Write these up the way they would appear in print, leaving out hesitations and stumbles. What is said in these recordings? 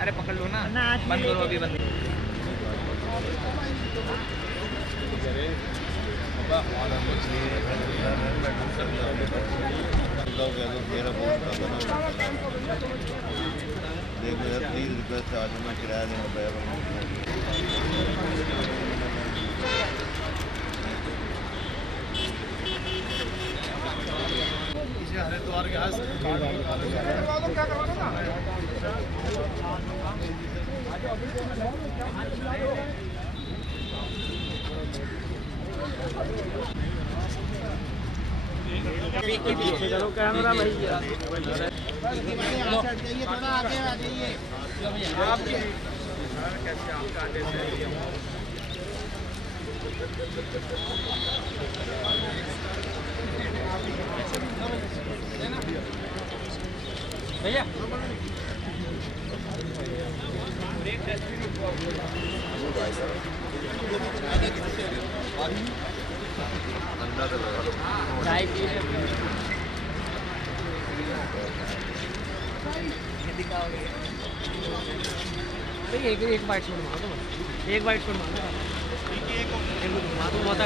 अरे पकड़ लो ना, बंद करो अभी बंद। देखो यार 30 रुपये चार्ज में किराया देना पड़ेगा। हरिद्वार के चलो कैमरा भैया थोड़ा आगे आ जाइए। भैया चाय पी एक बाइट छोड़ मारो, एक बाइट छोड़ मारो, घुमा दो बहुत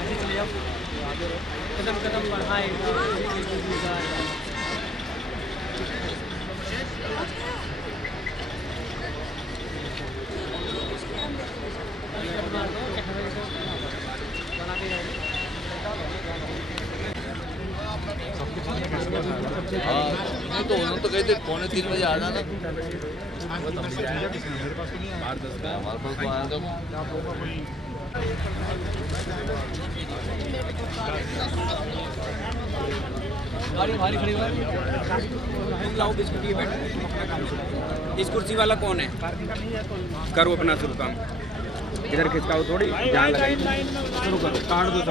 ऐसे चले जाओ कदम कदम बढ़ाए। हाँ तो उन्होंने तो कहे थे 2:45 बजे आ जाना। हमारे पास तो आया था। गाड़ी भारी खड़ी हुई लाओ बिस्कुट ये बैठ। इस कुर्सी वाला कौन है? करो अपना शुरू काम, इधर खिसकाओ थोड़ी जान लगे। शुरू करो, काट दो सब।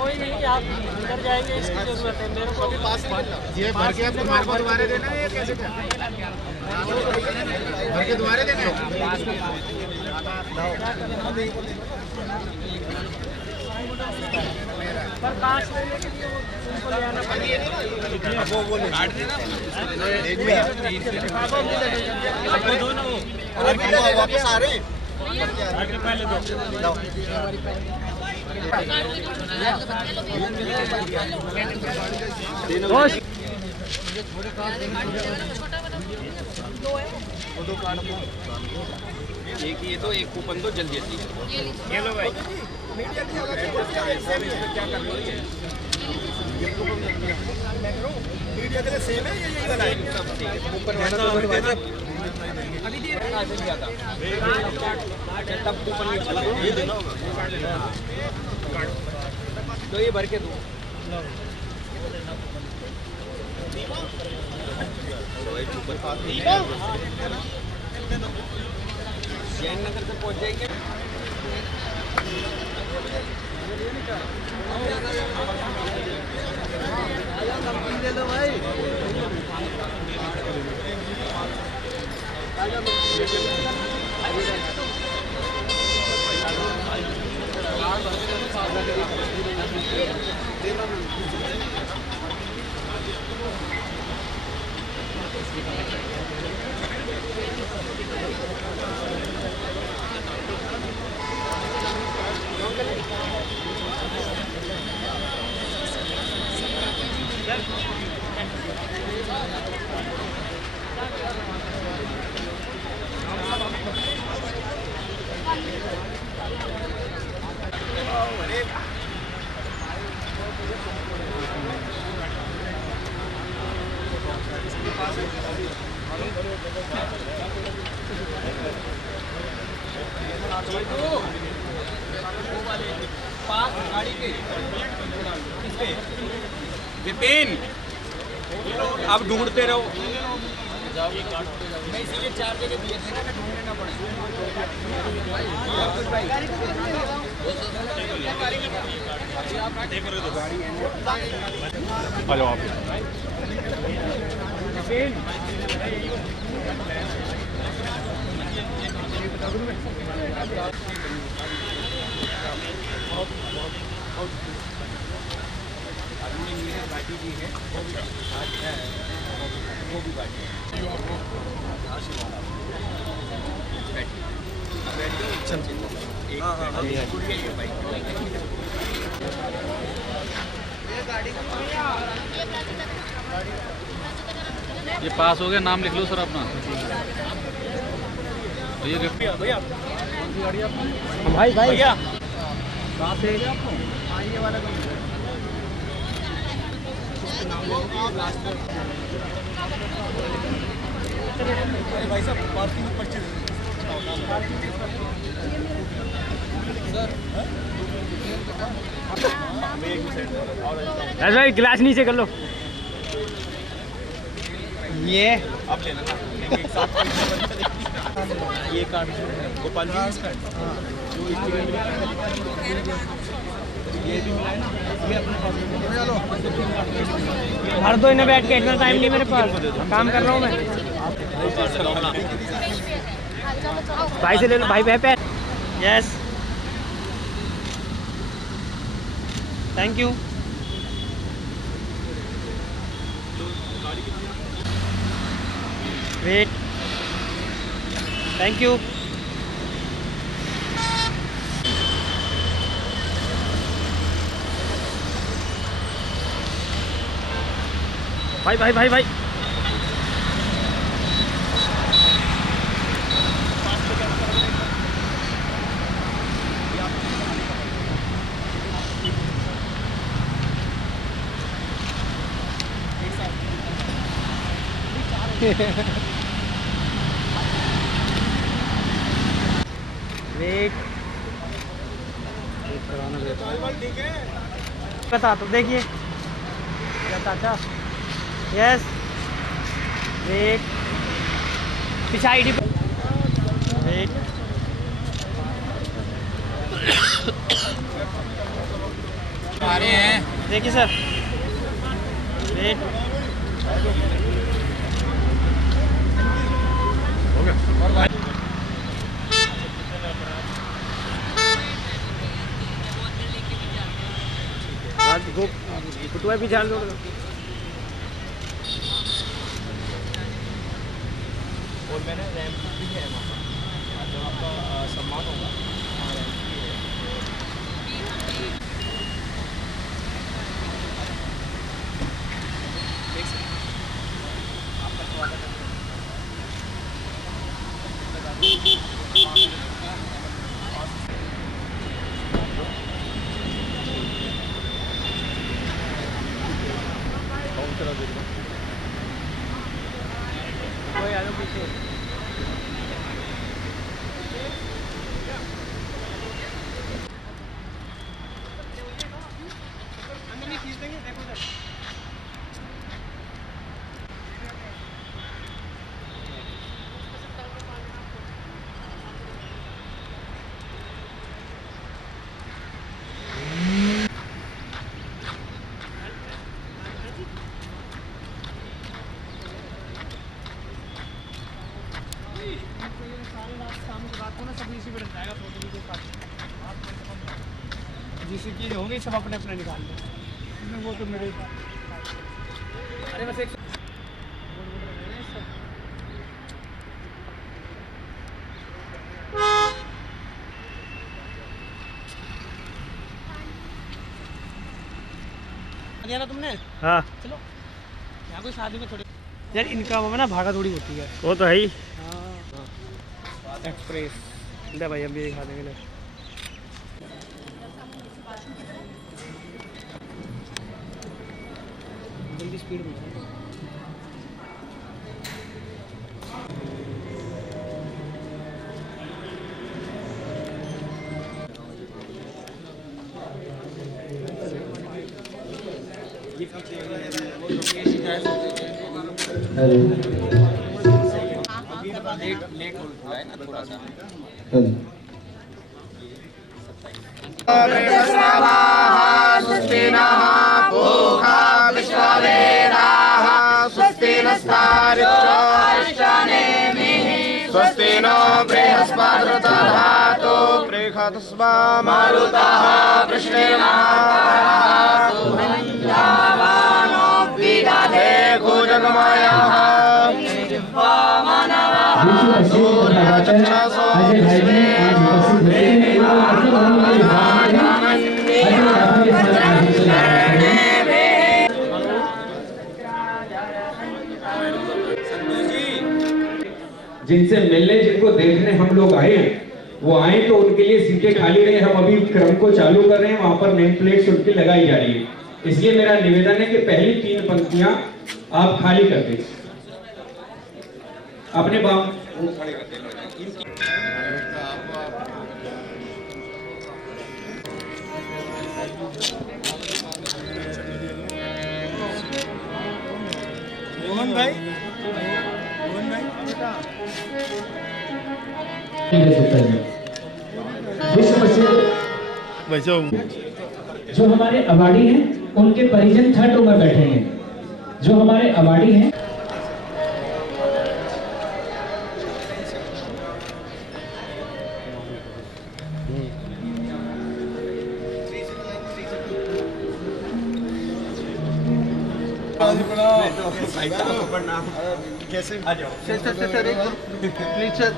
कोई नहीं, आप अंदर जाएंगे, इसकी जरूरत है मेरे को भी पास ये भर के आपको मार्को दोबारा देना है या कैसे भर के दोबारा देना है? पर 5 लेने के लिए उनको ले आना पड़ेगा। वो काट देना एक में आपको दो ना, वो वापस आ रहे हैं पहले दो। दो कार्ड एक ये दो, एक कूपन दो, जल्दी जल्दी। ये लो भाई। क्या कर रही है? मीडिया के लिए सेम है, यही वाला है सब कूपन वाला अभी दे रहा था तब कूपन में चला ये देना होगा तो ये भर के दो। जैन नगर से पहुंच जाएंगे। ले लो भाई। विपिन अब ढूंढते रहो। मैं इसीलिए 4 जगह दिए थे ना, ढूंढने ना पड़े। आ जाओ आप। बाटी भी है, वो भी बाटी ये पास हो गया, नाम लिख लो सर अपना। ये भैया भाई भाई भैया कहाँ से ये वाला भाई साहब पार्किंग में 25 ऐसा ही गिलास नीचे कर लो। ये आप लेना ना एक साथ ये कार्ड गोपाल जी इसका जो ये भी मिला है ना, ये अपने पास भर दो इन्हें, बैठ के इतना टाइम नहीं मेरे पास, काम कर रहा हूँ मैं। भाई से ले लो, भाई पे। Yes thank you. Wait thank you. भाई भाई भाई भाई वेट बता तो देखिए चाचा। यस वेट पीछे आईडी वेट आ रहे हैं। देखिए सर वेट फुटवा भी ध्यान दो। और मैंने रैंप भी है वहाँ जब आपका सम्मान होगा वहाँ रैंप भी है। देख सकते हैं आपका स्वागत है। जिससे की होंगे सब अपने अपने निकाल लें, वो तो मेरे अरे बस एक ना तुमने। हाँ चलो यहाँ कोई शादी में थोड़ी यार इनका वो ना भागा थोड़ी होती है, वो तो है ही। हाँ एक्सप्रेस ले भाई हम भी दिखा देंगे ले। जल्दी स्पीड में स्वस्ति नो बृहस्पतिर्दधातु बृहस्पतिर्मा मारुतः कृष्णेनादधातु भञ्जावानो विदधे भुजगमयः सूर्यचक्षसो जिनसे मिलने जिनको देखने हम लोग आए वो आए तो उनके लिए सीटें खाली रही। हम अभी क्रम को चालू कर रहे हैं, वहां पर नेम प्लेट्स उनकी लगाई जा रही है। इसलिए मेरा निवेदन है कि पहली 3 पंक्तियां आप खाली कर दें, अपने बाम खड़े कर दें। मोहन भाई विश्व प्रसिद्ध जो हमारे अवार्डी हैं उनके परिजन थर्ड रो में बैठे हैं। जो हमारे अवार्डी हैं कैसे आ जाओ प्लीज सर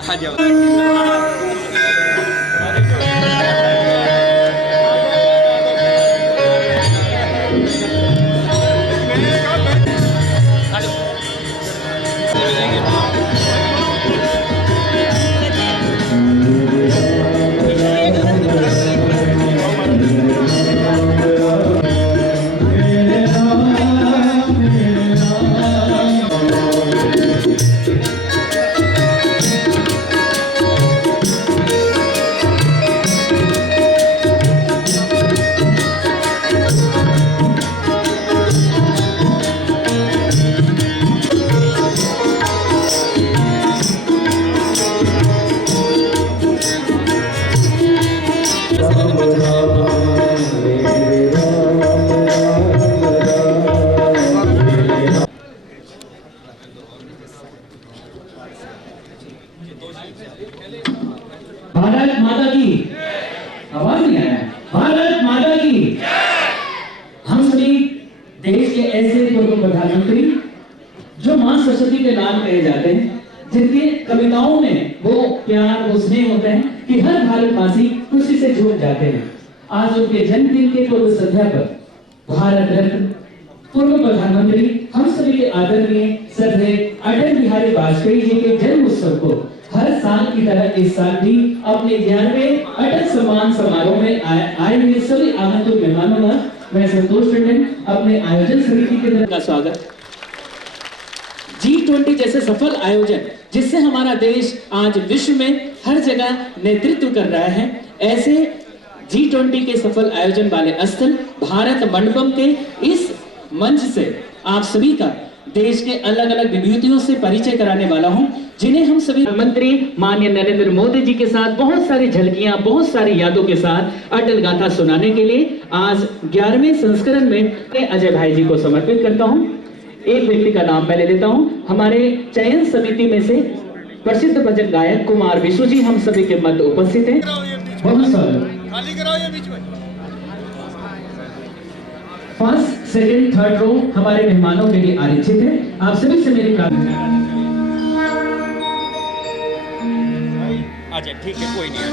आ जाओ। भारत माता की आवाज नहीं आया। भारत माता की। हम सभी देश के ऐसे पूर्व प्रधानमंत्री जो मां सरस्वती के नाम कहे जाते हैं, जिनके कविताओं में वो प्यार वो स्नेह होता है कि हर भारतवासी खुशी से झूम जाते हैं। आज उनके जन्मदिन के पूर्व संध्या पर भारत रत्न पूर्व प्रधानमंत्री हम सभी के आदरणीय श्रद्धेय अटल बिहारी वाजपेयी जी के जन्म उत्सव को हर साल की तरह इस साल भी अपने 11वें अटल सम्मान समारोह में आए हुए सभी आमंत्रित मेहमानों का मैं संतोष टंडन अपने आयोजन समिति की तरफ का स्वागत। G20 जैसे सफल आयोजन जिससे हमारा देश आज विश्व में हर जगह नेतृत्व कर रहा है, ऐसे G20 के सफल आयोजन वाले स्थल भारत मंडपम के इस मंच से आप सभी का देश के अलग अलग विभूतियों से परिचय कराने वाला हूं, जिन्हें हम सभी मंत्री माननीय नरेंद्र मोदी जी के साथ बहुत सारी झलकियां, बहुत सारी यादों के साथ अटल गाथा सुनाने के लिए आज 11वें संस्करण में अजय भाई जी को समर्पित करता हूं। एक व्यक्ति का नाम मैं ले लेता हूं, हमारे चयन समिति में से प्रसिद्ध भजन गायक कुमार विशु जी हम सभी के मध्य उपस्थित हैं। बहुत सारे खाली कराओ ये बीच में। फर्स्ट, सेकंड, थर्ड रो हमारे मेहमानों के लिए आरक्षित है। आप सभी से मेरी प्रार्थना। अच्छा ठीक है, कोई नहीं।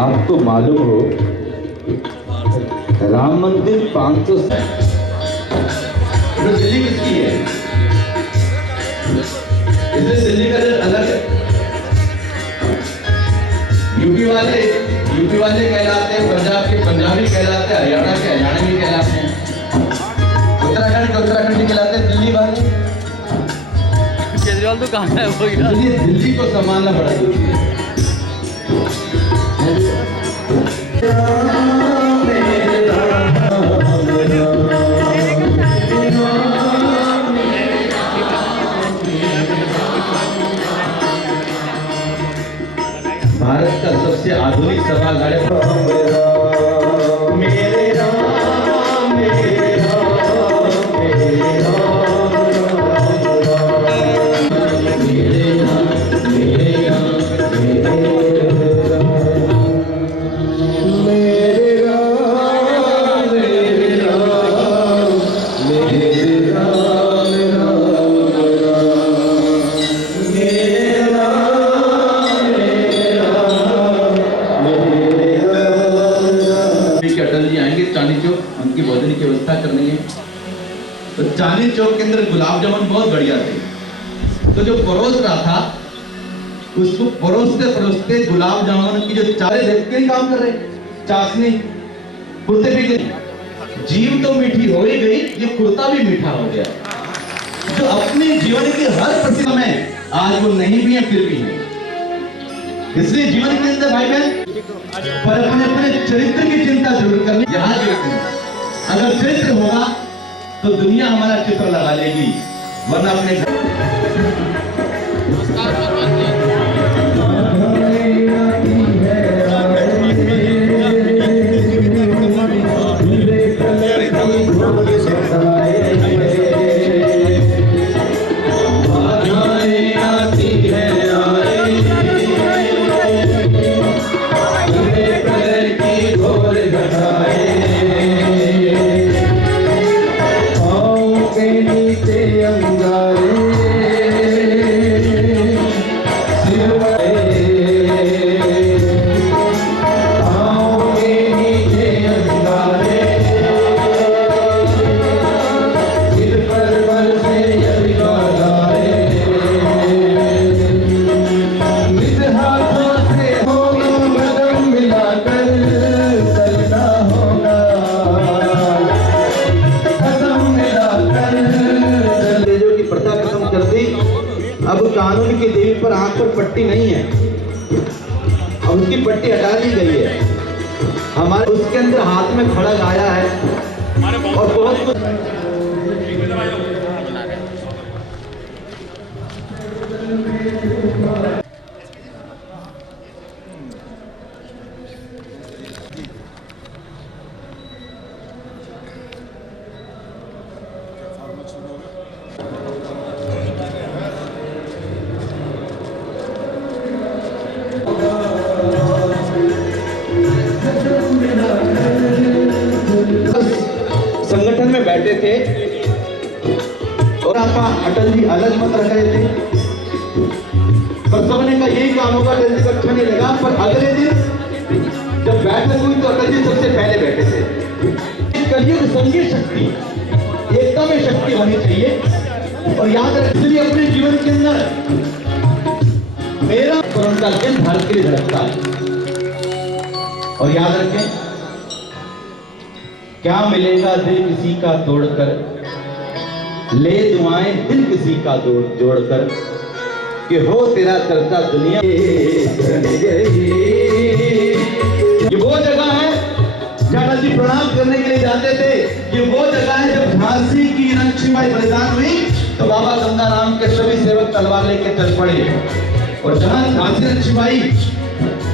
आपको मालूम हो राम मंदिर 500 दिल्ली किसकी है? इसलिए दिल्ली का रेट अलग है। यूपी वाले कहलाते हैं, पंजाब के पंजाबी कहलाते हैं, हरियाणा के हरियाणवी कहलाते हैं, उत्तराखंड के उत्तराखंडी कहलाते हैं, दिल्ली वाले। केजरीवाल तो कहाँ है वो यार? इसलिए दिल्ली को संभालना पड़ा जरूरी है। भारत का सबसे आधुनिक सभागार मेरे राम मेरे राम मेरे राम मेरे राम मेरे राम उनकी भोजन की व्यवस्था करनी है। तो चांदनी चौक के अंदर गुलाब जामुन बहुत बढ़िया थे, तो जो परोस रहा था उसको परोसते परोसते गुलाब जामुन की जो चारे देखते काम कर रहे, चाशनी कुर्ते भी गई, जीव तो मीठी हो ही गई, ये कुर्ता भी मीठा हो गया। जो अपने जीवन की हर परिस्थिति में आज वो नहीं भी है फिर भी है। इसलिए जीवन के अंदर भाई बहन पर अपने चरित्र की चिंता जरूर करनी। यहाँ अगर चरित्र होगा तो दुनिया हमारा चित्र लगा लेगी, वरना अपने पर आंख पर पट्टी नहीं है, अब उसकी पट्टी हटा दी गई है। हमारे उसके अंदर हाथ में खड़ग आया है और बहुत कुछ। संगठन में बैठे थे और आपका अटल जी अलग मत रख रहे थे, पर सबने का यही काम होगा, अटल जी को अच्छा नहीं लगा। पर अगले दिन जब बैठक हुई तो अटल जी सबसे पहले बैठे थे। कलयुग संघीय शक्ति, एकता में शक्ति होनी चाहिए। और याद रखिए, इसलिए अपने जीवन के अंदर मेरा उनका दिल भारत के लिए धड़कता है। और याद रखें, क्या मिलेगा दिल किसी का तोड़कर, ले दुआएं दिल किसी का जोड़कर, कि हो तेरा चर्चा दुनिया। ये वो जगह है जहाँ जी प्रणाम करने के लिए जाते थे। ये वो जगह है जब झांसी की लक्ष्मीबाई बलिदान हुई तो बाबा गंगाराम के सभी सेवक तलवार लेके चल पड़े। और जहाँ झांसी लक्ष्मीबाई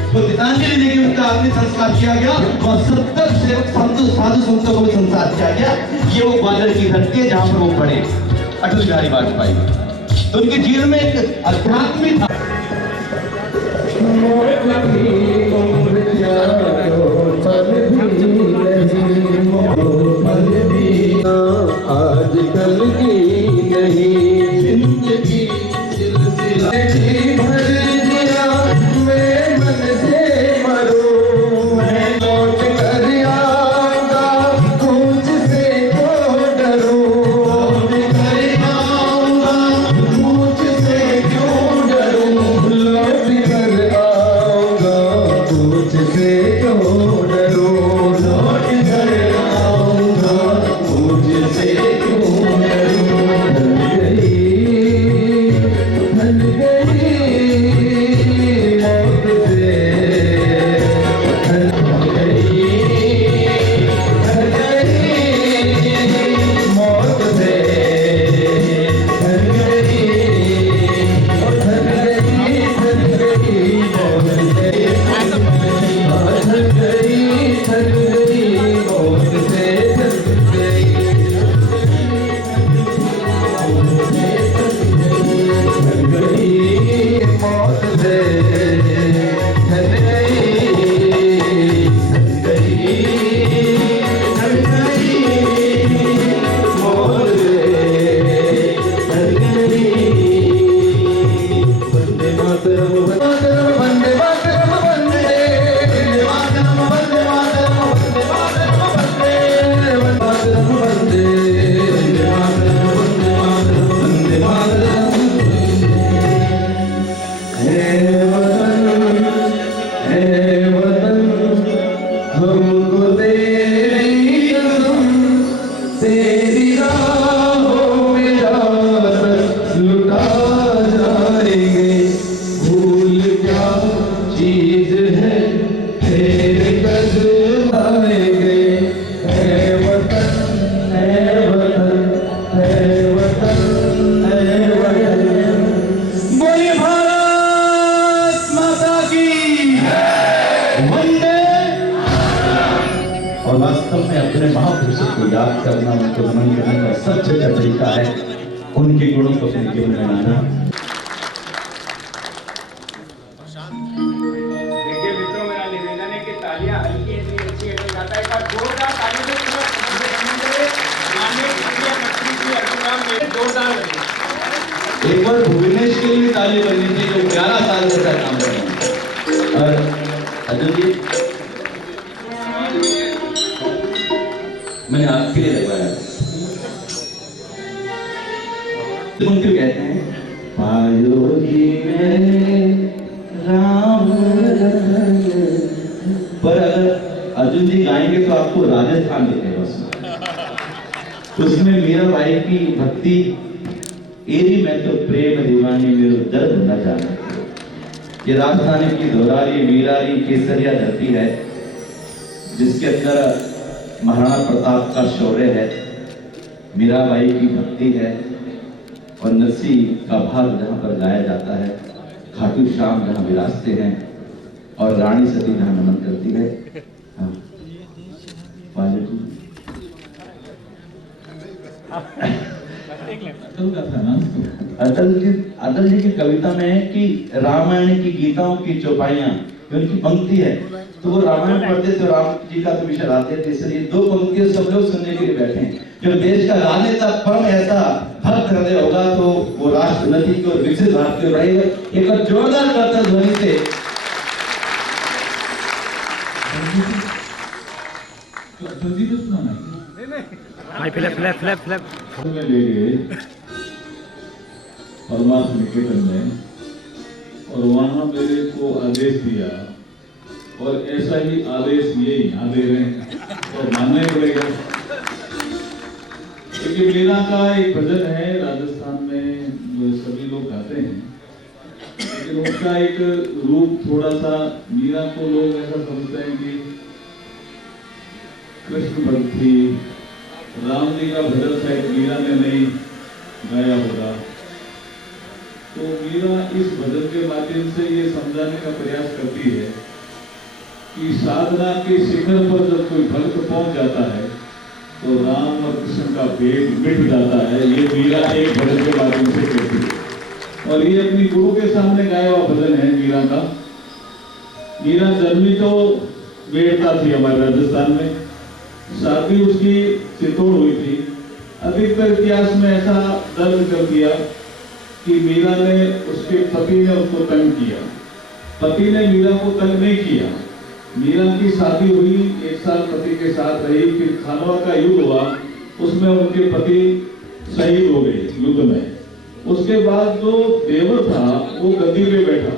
तो गीतांजलि देगी उनका अग्नि संस्कार किया गया, वहाँ 70 सेवक साधु संतों को भी संस्कार किया गया। ये वो ग्वालियर की धरती है जहाँ पर वो पड़े अटल बिहारी वाजपेयी। तो उनके जीवन में एक अध्यात्म भी था। आजकल की नहीं जिंदगी और वास्तव में अपने महापुरुषों को याद करना, उनको नमन करने का सबसे अच्छा तरीका है उनके गुणों को अपने जीवन में लाना। देखिए मित्रों, मेरा निवेदन है कि तालियां हल्की इतनी अच्छी है जाता है, एक बार जोरदार ताली से जोरदार। एक बार भुवनेश के लिए ताली बनी थी जो 11 साल से काम कर रहे हैं। और अर्जुन जी, मैंने आपके लिए लगवाया। उनके कहते हैं पायो जी में राम रतन। पर अगर अर्जुन जी गाएंगे तो आपको राजस्थान दिखेगा उसमें मीराबाई की भक्ति, एरी में तो प्रेम दीवानी मेरो दर्द न जाने। ये राजधानी की धोरारी, वीरारी, केसरिया धरती है जिसके अंदर महाराणा प्रताप का शौर्य है, मीराबाई की भक्ति है और नरसी का भाग जहाँ पर गाया जाता है, खाटू श्याम जहाँ विराजते हैं और रानी सती जहाँ नमन करती है। हाँ। अटल जी की कविता में है कि रामायण की गीताओं की चौपाइयां, उनकी पंक्ति है, तो वो रामायण पढ़ते थे, राम जी का तो विषय लाते थे, इसलिए दो पंक्तियां सब लोग सुनने के लिए बैठे हैं। जब देश का राजनेता परम ऐसा भक्त हृदय होगा तो वो राष्ट्र उन्नति की ओर विकसित भारत की ओर बढ़ेगा। एक बार जोरदार करतल ध्वनि से परमात्मा निकेतन में, और वहां मेरे को आदेश दिया और ऐसा ही आदेश ये यहाँ दे रहे हैं और मानना ही पड़ेगा। क्योंकि मीरा का एक भजन है राजस्थान में जो सभी लोग गाते हैं, लेकिन उसका एक रूप थोड़ा सा, मीरा को लोग ऐसा समझते हैं कि कृष्ण भक्त थी, राम जी का भजन शायद मीरा ने नहीं गाया होगा। तो मीरा इस भजन के माध्यम से ये समझाने का प्रयास करती है कि साधना के शिखर पर जब कोई भक्त पहुंच जाता है तो राम और कृष्ण का भेद मिट जाता है। ये मीरा एक भजन के माध्यम से कहती है और ये अपनी गुरु के सामने गाया हुआ भजन है मीरा का। मीरा जन्मी तो बेड़ता थी हमारे राजस्थान में, शादी उसकी चित्तौड़ हुई थी। अधिकतर इतिहास में ऐसा दर्ज कर दिया कि मीरा ने, उसके पति ने उसको तंग किया। पति ने मीरा को तंग नहीं किया। मीरा की शादी हुई, 1 साल पति के साथ रही, फिर खानवा का युद्ध हुआ, उसमें उनके पति शहीद हो गए युद्ध में। उसके बाद जो देवर था वो गद्दी पे बैठा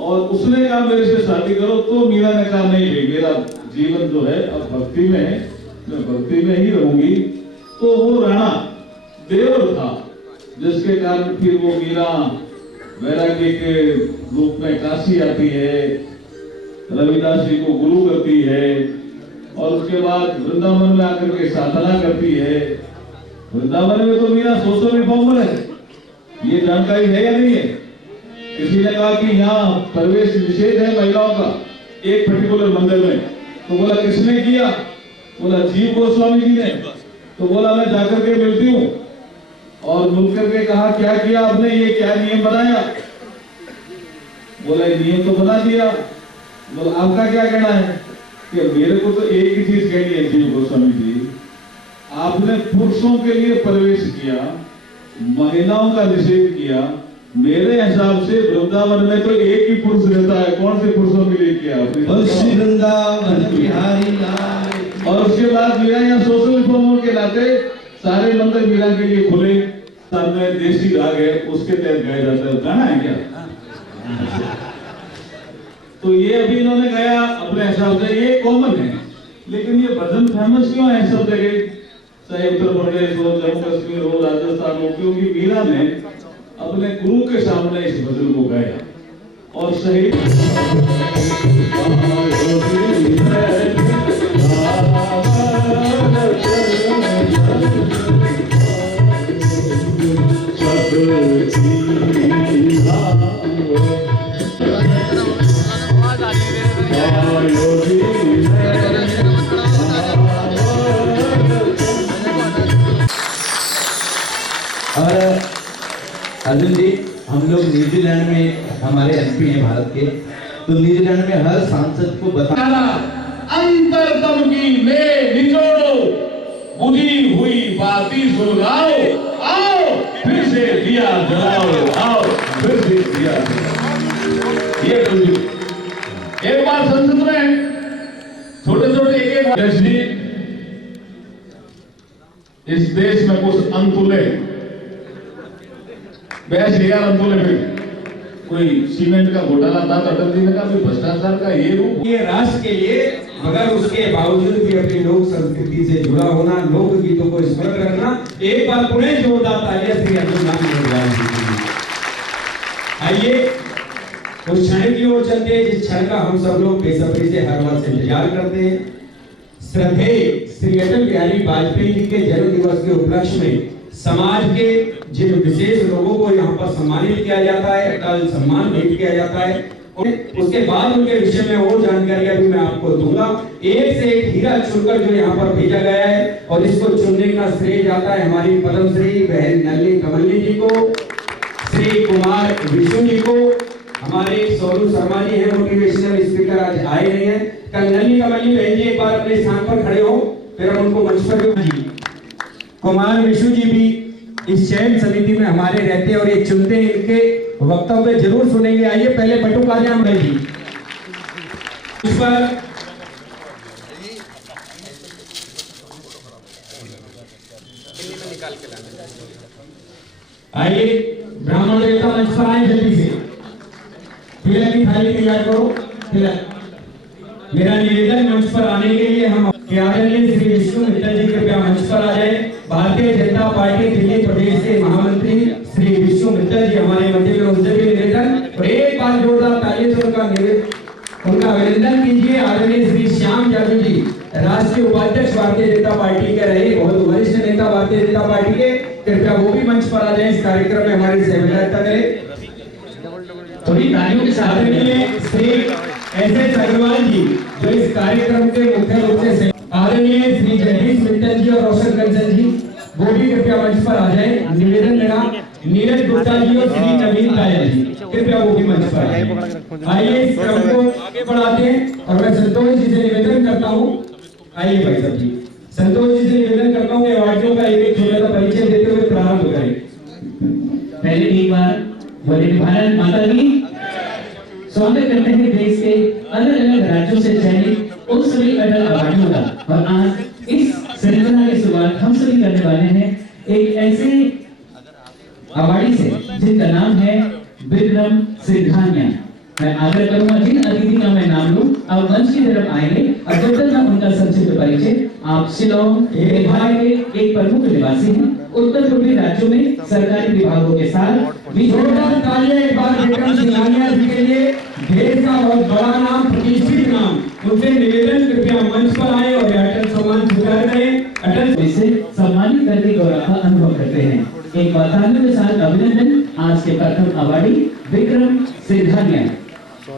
और उसने कहा मेरे से शादी करो, तो मीरा ने कहा नहीं भाई, मेरा जीवन जो है अब भक्ति में है, मैं भक्ति में ही रहूंगी। तो वो राणा देवर था जिसके कारण फिर वो मीरा वैराग्य के रूप में काशी आती है, रविदास जी को गुरु करती है और उसके बाद वृंदावन में आकर के साधना करती है। वृंदावन में तो मीरा 100 रिफॉर्मर है, ये जानकारी है या नहीं है? किसी ने कहा कि यहाँ प्रवेश निषेध है महिलाओं का एक पर्टिकुलर मंदिर में, तो बोला किसने किया? बोला जीव गोस्वामी जी ने। तो बोला मैं जाकर के मिलती हूँ और मिलकर के कहा क्या किया आपने, ये क्या नियम बनाया? बोला नियम तो बना दिया। बोला आपका क्या कहना है? कि मेरे को तो एक ही चीज कहनी है जीव गोस्वामी जी, आपने पुरुषों के लिए प्रवेश किया, महिलाओं का निषेध किया। मेरे हिसाब से वृंदावन में तो एक ही पुरुष रहता है, कौन से पुरुषों के लिए किया? वृंदावन बिहारी लाल। और उसके बाद मीरा यहाँ सोशल रिफॉर्मर के नाते सारे मंदिर मीरा के लिए खुले, सामने देसी राग है उसके तहत गाया जाता है। गाना है क्या? तो ये अभी इन्होंने गाया अपने हिसाब से, ये कॉमन है। लेकिन ये भजन फेमस क्यों है सब जगह, चाहे उत्तर प्रदेश हो, जम्मू कश्मीर हो, राजस्थान हो? क्योंकि मीरा ने अपने गुरु के सामने इस भजन को गाया और सही और अर्जुन जी, हम लोग न्यूजीलैंड में, हमारे एमपी हैं भारत के, तो न्यूजीलैंड में हर सांसद को बताना अंतरतम की में निचोड़ो, बुझी हुई बाती सुलगाओ, आओ फिर से दिया जलाओ, आओ फिर से दिया जलाओ। ये एक बार संसद में छोटे छोटे एक इस देश में कुछ अंतुले बहस यार अंतुले फिर कोई सीमेंट का घोटाला था, अटल जी ने कहा भ्रष्टाचार का ये रूप, ये राष्ट्र के लिए, मगर उसके बावजूद भी अपनी लोक संस्कृति से जुड़ा होना, लोक गीतों को स्मरण रखना। एक बार पुनः जोरदार तालियां श्री अर्जुन राम जी। आइए उस क्षण की ओर चलते हैं जिस क्षण का हम सब लोग बेसब्री से हर वर्ष इंतजार करते हैं। श्रद्धेय श्री अटल बिहारी वाजपेयी जी के जन्म दिवस के उपलक्ष्य में समाज के जिन विशेष लोगों को यहाँ पर सम्मानित किया जाता है, अटल सम्मान भेंट किया जाता है, उसके बाद उनके विषय में और जानकारी अभी मैं आपको दूंगा। एक से एक हीरा चुनकर जो यहाँ पर भेजा गया है और इसको चुनने का श्रेय जाता है हमारी पद्मश्री बहन नलिनी कमली जी को, श्री कुमार विष्णु जी को, हमारे सोनू शर्मा जी हैं मोटिवेशनल स्पीकर, आज आए नहीं है। कल नलिनी कमली बहन जी एक बार अपने स्थान पर खड़े हो, फिर हम उनको मंच पर जी कुमार विष्णु जी भी इस चयन समिति में हमारे रहते हैं और ये चुनते हैं, इनके वक्तव्य जरूर सुनेंगे। आइए पहले बटू कालियाम भाई जी इस पर आइए ब्राह्मण देवता मंच पर आए जल्दी से, तिलक की थाली तैयार करो। तिलक मेरा निवेदन मंच पर आने के लिए हम आदरणीय श्री विष्णु मित्तल जी कृपया मंच पर आ जाए। भारतीय जनता पार्टी दिल्ली प्रदेश के महामंत्री श्री विष्णु मित्तल जी हमारे मध्य में, उनसे भी निवेदन और एक बार जोरदार ताली से उनका अभिनंदन कीजिए। आदरणीय श्री श्याम जादव जी राष्ट्रीय उपाध्यक्ष भारतीय जनता पार्टी के रहे, बहुत वरिष्ठ नेता भारतीय जनता पार्टी के, कृपया वो भी मंच पर आ जाए, इस कार्यक्रम में हमारी सहभागिता करें। थोड़ी तालियों के साथ श्री एस अग्रवाल जी जो इस कार्यक्रम के मुख्य रूप से आदरणीय श्री जगदीश मित्तल जी और रोशन कंसल जी वो भी कृपया मंच पर आ जाए। निवेदन मेरा नीरज गुप्ता जी और श्री नवीन कायल जी कृपया वो भी मंच पर आए। आइए इस क्रम को आगे बढ़ाते हैं और मैं संतोष जी से निवेदन करता हूँ, आइए भाई साहब जी, संतोष जी से निवेदन करता हूँ कि अवार्डियों का एक छोटा सा परिचय देते हुए प्रारंभ करें। पहले एक बार बोले भारत माता की स्वागत करते हैं देश के अलग अलग राज्यों से चयनित उन सभी अटल अवार्डियों का। और आज इस श्रृंखला की शुरुआत हम सभी करने वाले हैं एक ऐसे अवार्डी से जिनका नाम है विक्रम सिंघानिया। मैं आग्रह करूंगा जिन अतिथि का मैं नाम लूं अब मंच की तरफ आएंगे और जब तक मैं उनका संक्षिप्त परिचय। आप शिलोंग मेघालय के एक प्रमुख निवासी हैं, उत्तर पूर्वी राज्यों में सरकारी विभागों के साथ जोरदार तालियां एक बार विक्रम सिंघानिया जी के लिए, देश का बहुत बड़ा नाम, प्रतिष्ठित नाम। उनसे निवेदन कृपया मंच पर आए और अटल सम्मान स्वीकार करें। अटल से सम्मानित करके गौरव का अनुभव करते हैं। एक बार तालियों के साथ अभिनंदन आज के प्रथम अवार्डी विक्रम सिंघानिया।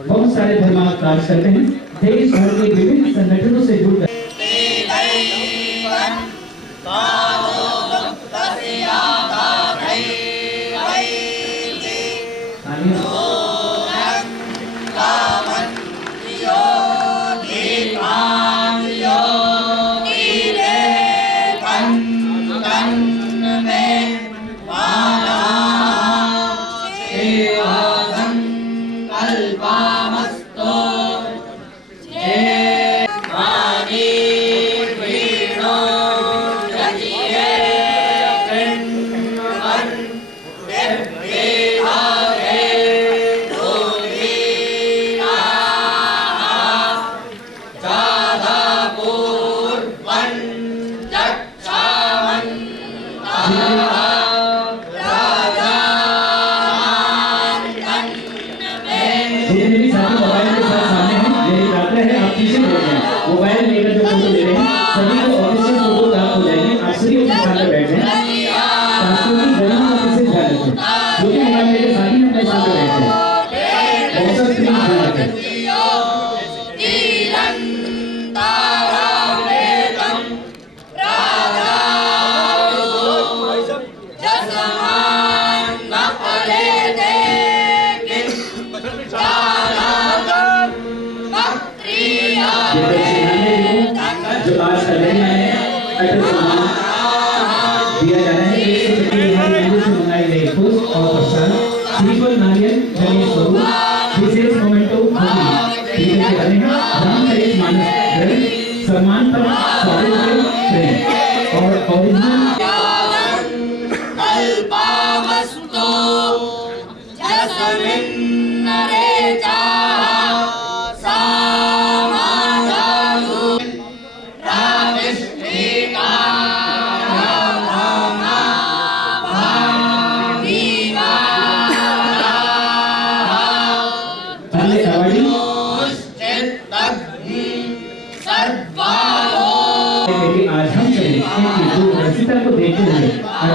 बहुत सारे धर्मार्थ कार्य करते हैं, देश भर के विभिन्न संगठनों से जुड़कर सम्मान पर और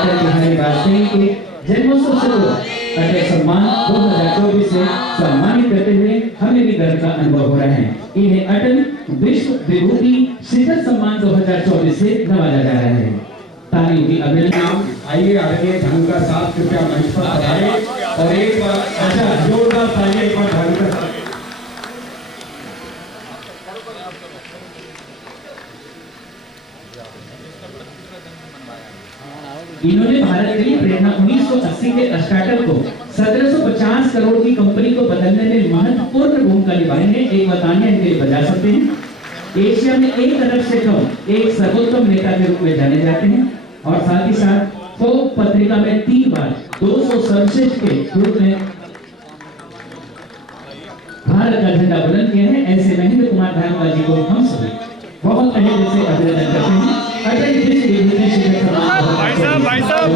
अटल बिहारी वाजपेयी के जन्मोत्सव से अटल सम्मान 2024 से सम्मानित करते हुए हमें भी गर्व का अनुभव हो रहा है। इन्हें अटल विश्व विभूति शिखर सम्मान 2024 से नवाजा जा रहा है। तालियों की अभिनंदन। आइए आगे ढंग का साथ कृपया मंच पर पधारें और एक बार अच्छा जोरदार तालियां एक बार ढंग का साथ। इन्होंने भारत के लिए प्रेरणा 1980 के स्टार्टअप को 1750 करोड़ की कंपनी को बदलने में महत्वपूर्ण भूमिका निभाई है। एक बतानिया इनके लिए बजा सकते हैं। एशिया में 1 अरब से कम एक सर्वोत्तम नेता के रूप में जाने जाते हैं और साथ ही साथ फोर्ब्स पत्रिका में 3 बार 200 सर्वश्रेष्ठ के रूप में भारत का झंडा बुलंद किया है। ऐसे महेंद्र कुमार धानुका जी को हम सभी बहुत तहे दिल से अभिनंदन करते हैं। अटल विश्व विभूति शिखर सम्मान भाई साहब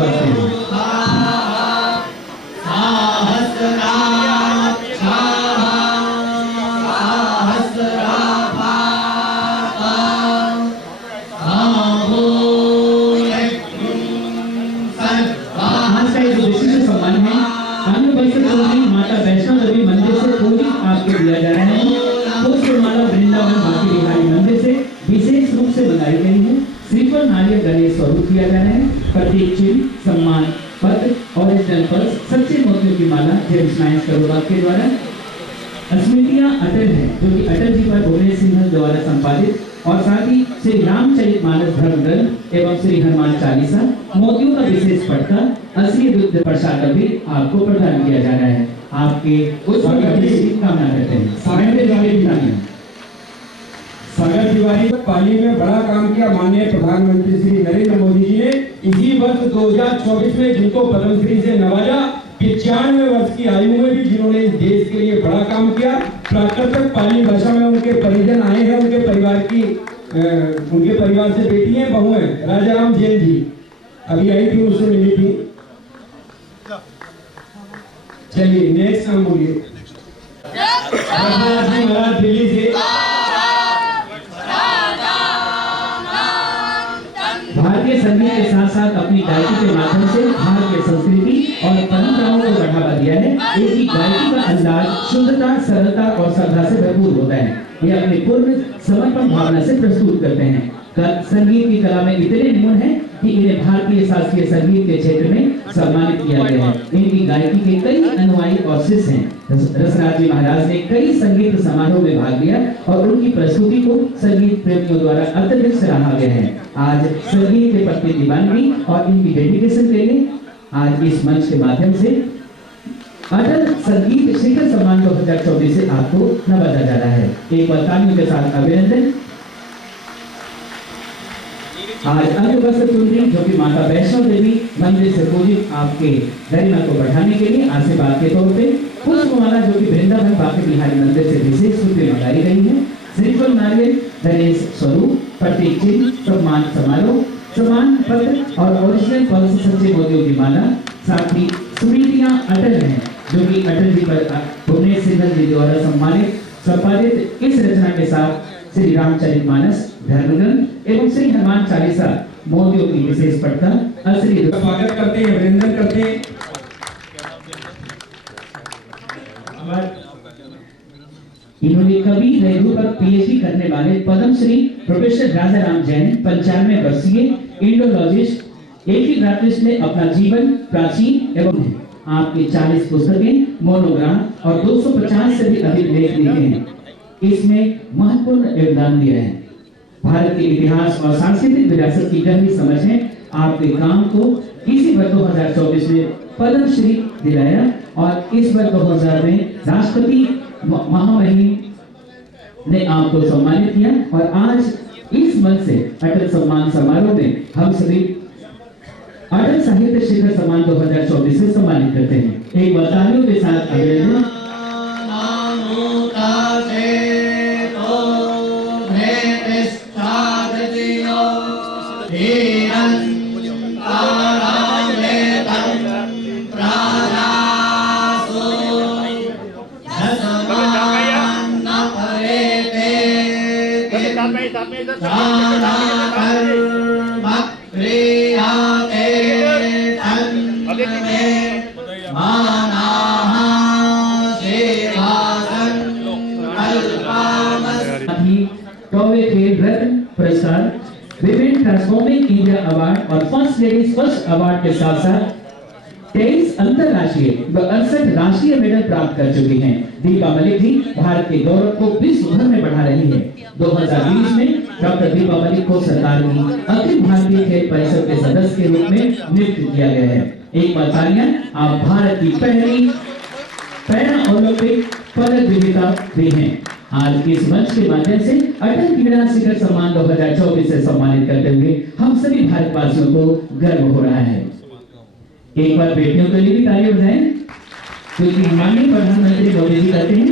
माता वैष्णो देवी मंदिर से पूजित आपको दिया जा रहा है। पुष्पमाला वृंदावन बांके बिहारी मंदिर से विशेष रूप से बनाई गई है। श्रीफल नारियल गणेश स्वरूप किया जा रहा है। प्रतीक चिन्ह सम्मान पत्र ओरिजिनल पर्स सच्चे मोतियों की माला जेम्स नाइन्स करोड़ा के द्वारा स्मृतियां अटल है जो कि अटल जी पर भुवनेश सिंह द्वारा संपादित और साथ ही श्री रामचरितमानस धर्म ग्रंथ एवं श्री हनुमान चालीसा मोतियों का विशेष पटका असली रुद्र प्रसाद भी आपको प्रदान किया जा रहा है। आपके उज्ज्वल भविष्य की कामना करते हैं। सागर तिवारी पाली में बड़ा काम किया माननीय प्रधानमंत्री श्री नरेंद्र मोदी जी ने इसी वर्ष 2024 में जिनको पद्मश्री से नवाजा 95 वर्ष की आयु में भी जिन्होंने इस देश के लिए बड़ा काम किया। प्राकृतिक पाली भाषा में उनके परिजन आए हैं। उनके परिवार से बेटी हैं बहू हैं। राजा राम जैन जी अभी आई थी उससे मिली थी। चलिए नेक्स्ट नाम बोलिए। महाराज दिल्ली से भारतीय संगीत के साथ साथ अपनी गायकी के माध्यम से भारतीय संस्कृति और परंपराओं को बढ़ावा दिया है। इनकी गायकी का अंदाज शुद्धता, सरलता और श्रद्धा से भरपूर होता है। ये अपने पूर्ण समर्पण भावना से प्रस्तुत करते हैं। संगीत की कला में इतने निपुण हैं कि इन्हें भारतीय शास्त्रीय संगीत के क्षेत्र में सम्मानित किया गया है। इनकी गायकी के कई अनुयायी और शिष्य हैं। रसराज जी महाराज ने कई संगीत समारोह में भाग लिया और उनकी प्रस्तुति को संगीत प्रेमियों द्वारा अत्यधिक सराहा गया है। आज संगीत के प्रति दीवानगी और इनकी डेडिकेशन के लिए आज इस मंच के माध्यम से अटल संगीत शिखर सम्मान 2024 से आपको नवाजा जा रहा है। एक बार तालियों के साथ अभिनंदन। आज अंगवस्त्र चुनरी जो कि माता वैष्णो देवी मंदिर से पूजित आपके गरिमा को बढ़ाने के लिए आशीर्वाद के तौर पे पुष्पमाला जो कि वृंदावन बांके बिहारी मंदिर से विशेष रूप में मंगाई गई है। श्रीफल नारियल गणेश स्वरूप प्रतीक चिन्ह सम्मान समारोह सम्मान पत्र और ओरिजिनल पर्स सच्चे मोतियों की माला साथ ही स्मृतियां अटल हैं जो कि अटल जी पर भुवनेश सिंह जी द्वारा संपादित इस रचना के साथ श्री रामचरितमानस धर्म ग्रंथ एवं श्री हनुमान चालीसा मोतियों की विशेष पटका असली स्वागत करते हैं, अभिनंदन करते हैं। इन्होंने कवि रेणु पर पीएचडी करने वाले पद्मश्री प्रोफेसर राजा राम जैन 95 वर्षीय इंडोलॉजिस्ट एपिग्राफिस्ट ने अपना जीवन प्राचीन एवं आपकी 40 पुस्तकें मोनोग्राफ और 250 से भी अधिक लेख लिखे हैं। इसमें महत्वपूर्ण योगदान दिया है। भारत के इतिहास और सांस्कृतिक विरासत की गहरी समझ है। आपके काम को इसी वर्ष 2024 में पद्मश्री दिलाया और इस वर्ष 2000 में राष्ट्रपति महामहिम ने आपको सम्मानित किया और आज इस मंच से अटल सम्मान समारोह में हम सभी अटल साहित्य शिखर सम्मान 2024 से सम्मानित करते हैं। एक बताइयों के साथ अभिनंदन। पुरस्कार, विमेन ट्रांसफॉर्मिंग इंडिया अवार्ड और फर्स्ट लेडीज फर्स्ट अवार्ड के साथ साथ 23 अंतरराष्ट्रीय व 68 राष्ट्रीय मेडल प्राप्त कर चुकी हैं। दीपा मलिक जी भारत के गौरव को विश्व भर में बढ़ा रही है। 2020 में डॉक्टर दीपा मलिक को सरकार की अखिल भारतीय खेल परिषद के सदस्य के रूप में नियुक्त किया गया है। एक बार तालियां, आप भारत की पहली पैरा ओलंपिक पदक विजेता भी हैं। आज इस मंच के माध्यम से अटल क्रीड़ा शिखर सम्मान 2024 से सम्मानित करते हुए हम सभी भारतवासियों को गर्व हो रहा है। एक बार बेटियों के लिए भी तालियां बजाएं, क्योंकि माननीय प्रधानमंत्री मोदी जी कहते हैं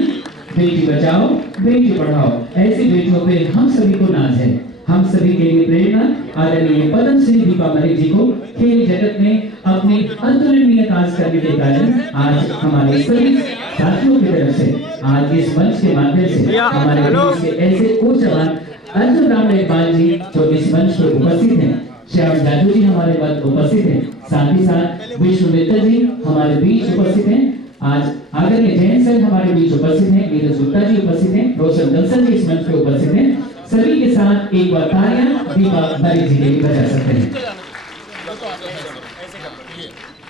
बेटी बचाओ बेटी पढ़ाओ। ऐसी बेटियों पे हम सभी को नाज है। हम सभी के लिए प्रेरणा आदरणीय पद्मश्री दीपा मलिक जी को खेल जगत में अपनी अतुलनीय कार्य करने के कारण आज हमारे सभी साथियों की तरफ से आज इस मंच के माध्यम से हमारे देश के ऐसे कोच जवान अर्जुन राम मेघवाल जी जो इस मंच पर उपस्थित हैं, श्याम जादू जी हमारे पास उपस्थित हैं, साथ ही साथ विष्णु मित्तल जी हमारे बीच उपस्थित हैं। आज आदरणीय जैन सर हमारे बीच उपस्थित हैं, नीरज गुप्ता जी उपस्थित हैं, रोशन कंसल जी इस मंच पे उपस्थित हैं। सभी के साथ एक बार तालियां दीपा मलिक जी के लिए बजा सकते हैं।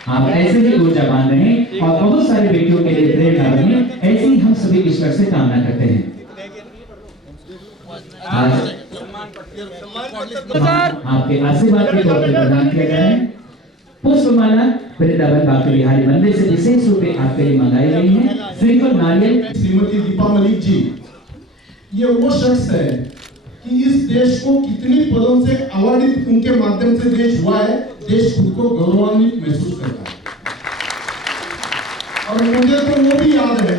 आप ऐसे ही ऊर्जावान रहें और बहुत सारे बेटियों के लिए प्रेरणा बने, ऐसे ही हम सभी ईश्वर से कामना करते हैं। आज आपके आशीर्वाद के तौर पर प्रदान किया जाए पुष्पमाला वृंदावन बांके बिहारी मंदिर से विशेष रूप से आपके लिए मंगाई गई है। श्रीफल नारियल। श्रीमती दीपा मलिक जी ये वो शख्स है कि इस देश को कितनी पदों से अवार्डित उनके माध्यम से देश हुआ है, देश खुद को गौरवान्वित महसूस करता है। और मुझे तो वो भी याद है,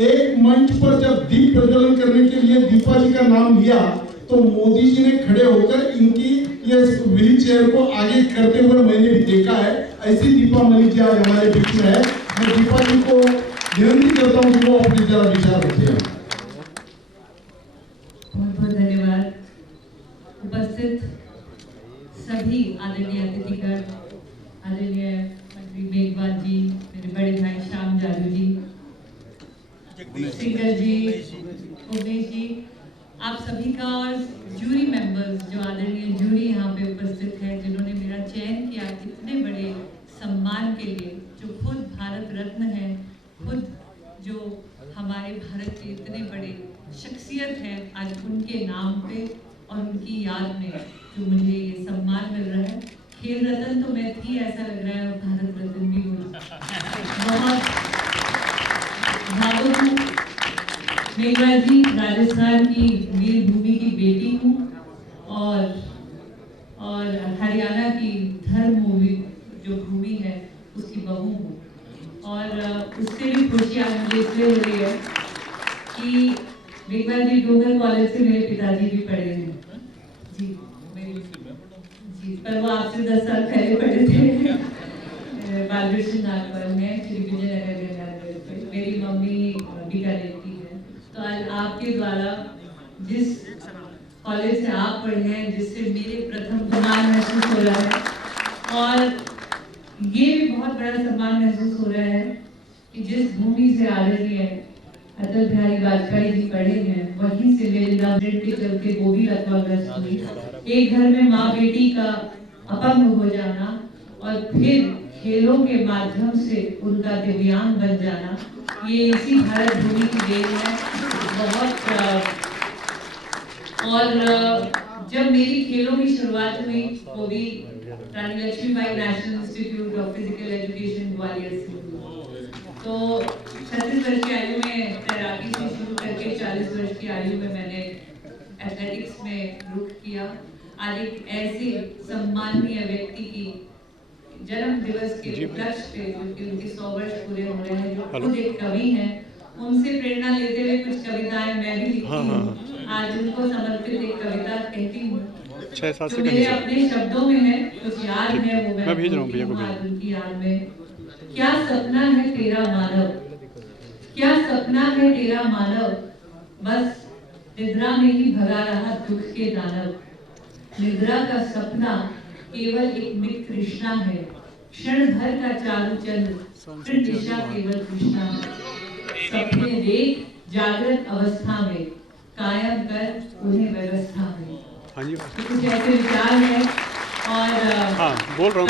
एक मंच पर जब दीप प्रज्वलन करने के लिए दीपा जी का नाम लिया तो मोदी जी ने खड़े होकर इनकी ये व्हील चेयर को आगे करते हुए मैंने भी देखा है। ऐसी दीपा मलिक जी आज हमारे बीच में है। मैं दीपा जी को विनती करता हूँ कि वो अपनी जरा विचार रखिए। बहुत बहुत धन्यवाद। उपस्थित सभी आदरणीय अतिथिगण, आदरणीय मंत्री मेघवाल जी, मेरे बड़े भाई श्याम जादू जी, सिंगल जी, उमेश जी, आप सभी का और जूरी मेंबर्स जो आदरणीय जूरी यहाँ पे उपस्थित है, जिन्होंने मेरा चयन किया इतने बड़े सम्मान के लिए, जो खुद भारत रत्न है, खुद जो हमारे भारत के इतने बड़े शख्सियत है, आज उनके नाम पे और उनकी याद में जो मुझे ये सम्मान मिल रहा है। खेल रत्न तो मैं थी, ऐसा लग रहा है भारत रत्न भी हूँ। बहुत भावुक हूँ। मेघवाल जी राजस्थान की वीर भूमि की बेटी हूँ और हरियाणा की धर्म जो भूमि है उसकी बहू हूँ। और उससे भी खुशी आज मुझे इसलिए हो रही है कि मेघवाल जी डोगर कॉलेज से मेरे पिताजी भी पढ़े हैं जी, पर वो आपसे 10 साल पहले पढ़े थे बालकृष्ण नागपुर में, श्री विजयनगर। मेरी मम्मी बीकानेर की है। तो आज आपके द्वारा जिस कॉलेज से आप पढ़े हैं, जिससे मेरे प्रथम सम्मान महसूस हो रहा है, और ये भी बहुत बड़ा सम्मान महसूस हो रहा है कि जिस भूमि से आदरणीय अटल बिहारी वाजपेयी जी पढ़े हैं, वहीं से मेरे नामरेट के चलते वो भी लकवाग्रस्त हुई। एक घर में माँ बेटी का अपंग हो जाना और फिर खेलों के माध्यम से उनका दिव्यांग बन जाना, ये इसी भारत भूमि की देन है। बहुत और जब मेरी खेलों की शुरुआत हुई वो भी Rani Lakshmibai national institute of physical education Gwalior से। तो 36 वर्ष की आयु में तैराकी से शुरू करके 40 वर्ष की आयु में मैंने एथलेटिक्स में रुख किया। आज एक ऐसे सम्माननीय व्यक्ति की जन्म दिवस के उपलक्ष्य पे, क्योंकि उनके 100 वर्ष पूरे हो रहे हैं, जो खुद एक कवि हैं, उनसे प्रेरणा लेते हुए कुछ कविताएं मैं भी लिखती हूँ। आज उनको समर्पित एक कविता कहती हूँ जो मेरे अपने शब्दों में है, कुछ याद है वो मैं भेज रहा हूँ भैया को। आज उनकी याद में, क्या सपना है तेरा मानव, क्या सपना है तेरा मानव, बस निद्रा में ही भगा रहा दुख के दानव। निद्रा का सपना केवल एक मित्र कृष्णा है, क्षण भर का चालू चंद्र, फिर दिशा केवल कृष्णा। सपने देख जागृत अवस्था में, कायम कर उन्हें व्यवस्था में। तो कुछ ऐसे विचार है। और बोल रहा हूँ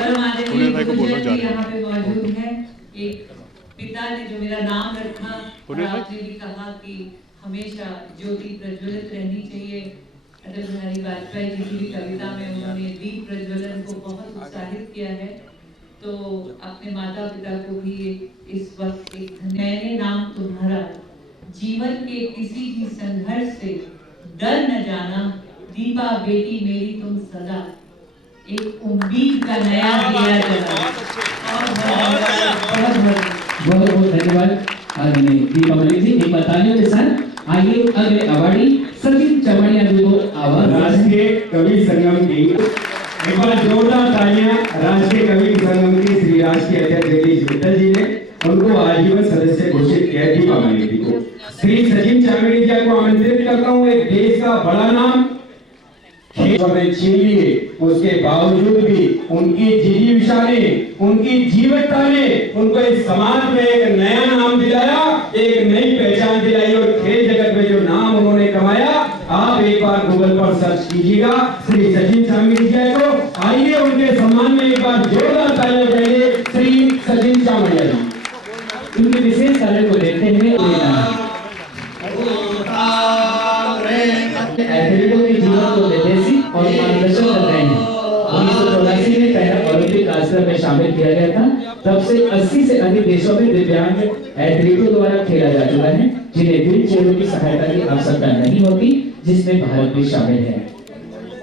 यहाँ पे मौजूद है। एक पिता ने जो मेरा नाम रखा, और आपने भी कहा कि हमेशा ज्योति प्रज्वलित रहनी चाहिए। अटल बिहारी वाजपेयी जी की कविता में उन्होंने दीप प्रज्वलन को बहुत उत्साहित किया है। तो अपने माता पिता को भी इस वक्त एक मैंने नाम तुम्हारा, जीवन के किसी भी संघर्ष से डर न जाना, दीपा बेटी मेरी तुम सदा, एक उम्मीद का नया दिया जला। बहुत बहुत धन्यवाद आदरणीय दीपावली जी। एक तालियों के साथ आइए अगले अवार्डी सचिन चमड़िया जी को आवाज। राष्ट्रीय कवि संगम की एक बार जोरदार तालियां राष्ट्रीय कवि संगम के श्री राष्ट्रीय अध्यक्ष जगदीश मित्तल जी ने उनको आजीवन सदस्य घोषित किया दीपावली जी को। श्री सचिन चमड़िया जी को आमंत्रित करता हूँ। एक देश का बड़ा नाम में छीन लिए, उसके बावजूद भी उनकी जिजीविषा ने, उनकी जीवटता ने उनको इस समाज में एक नया नाम दिलाया, एक नई पहचान दिलाई। और खेल जगत में जो नाम उन्होंने कमाया, आप एक बार गूगल पर सर्च कीजिएगा श्री सचिन चामड़िया जी को। आइए उनके सम्मान में एक बार जोरदार तालियां बजाइए श्री सचिन चामड़िया जी। उनके विशेष कार्य को देखते हुए एथलीटों के जीवन को निर्देशित और मार्गदर्शन कर रहे हैं। 1984 में पहला ओलंपिक आश्रम में शामिल किया गया था। तब से 80 से अधिक देशों में दिव्यांग एथलीटों द्वारा खेला जा चुका है, जिन्हें व्हील चेयरों की सहायता की आवश्यकता नहीं होती, जिसमें भारत भी शामिल है।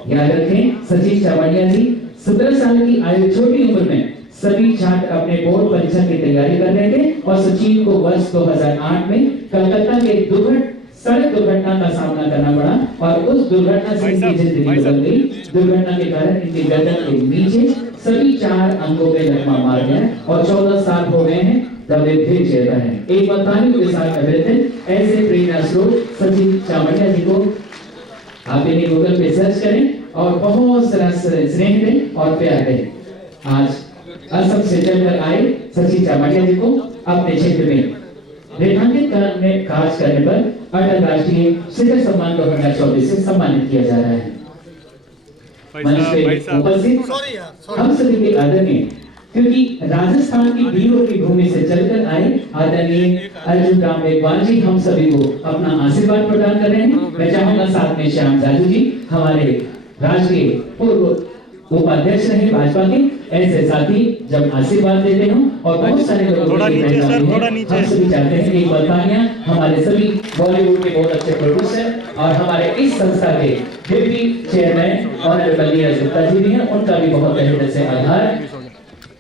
याद रखें, सचिन चावड़िया जी 17 साल की आयु छोटी उम्र में सभी छात्र अपने बोर्ड परीक्षा की तैयारी कर रहे थे और सचिन को वर्ष 2008 में कलकत्ता के सड़क दुर्घटना का सामना करना पड़ा और उस दुर्घटना से इनकी जिंदगी बदल गई। दुर्घटना के कारण इनके गर्दन के नीचे सभी 4 अंगों पे जख्म मार गया और 14 साल हो गए हैं जब वे व्हील चेयर पर हैं। एक बताने के साथ अभिनंदन ऐसे प्रेरणा स्रोत सचिन चावड़िया जी को आप इन्हें गूगल पे सर्च करें और बहुत सारा स्नेह दें और प्यार दें। आज असम से चलकर आए सचिन चावड़िया जी को अपने क्षेत्र में रेखांकित कार्य करने पर अटल राष्ट्रीय शिखर सम्मान 2024 से सम्मानित किया जा रहा है। मंच पे उपस्थित हम सभी के आदरणीय, क्योंकि राजस्थान की वीरों की भूमि से चलकर आए आदरणीय अर्जुन राम मेघवाल जी हम सभी को अपना आशीर्वाद प्रदान कर रहे हैं। मैं चाहूंगा साथ में श्याम जाजू जी हमारे राष्ट्रीय पूर्व उपाध्यक्ष रहे भाजपा के, ऐसे साथी जब आशीर्वाद देते हो और बहुत सारे लोग हम सभी चाहते हैं कि बधाइयां हमारे सभी बॉलीवुड के बहुत अच्छे प्रोड्यूसर और हमारे इस संस्था के डिप्टी चेयरमैन और बलवीर गुप्ता जी भी हैं, उनका भी बहुत तहे दिल से आभार।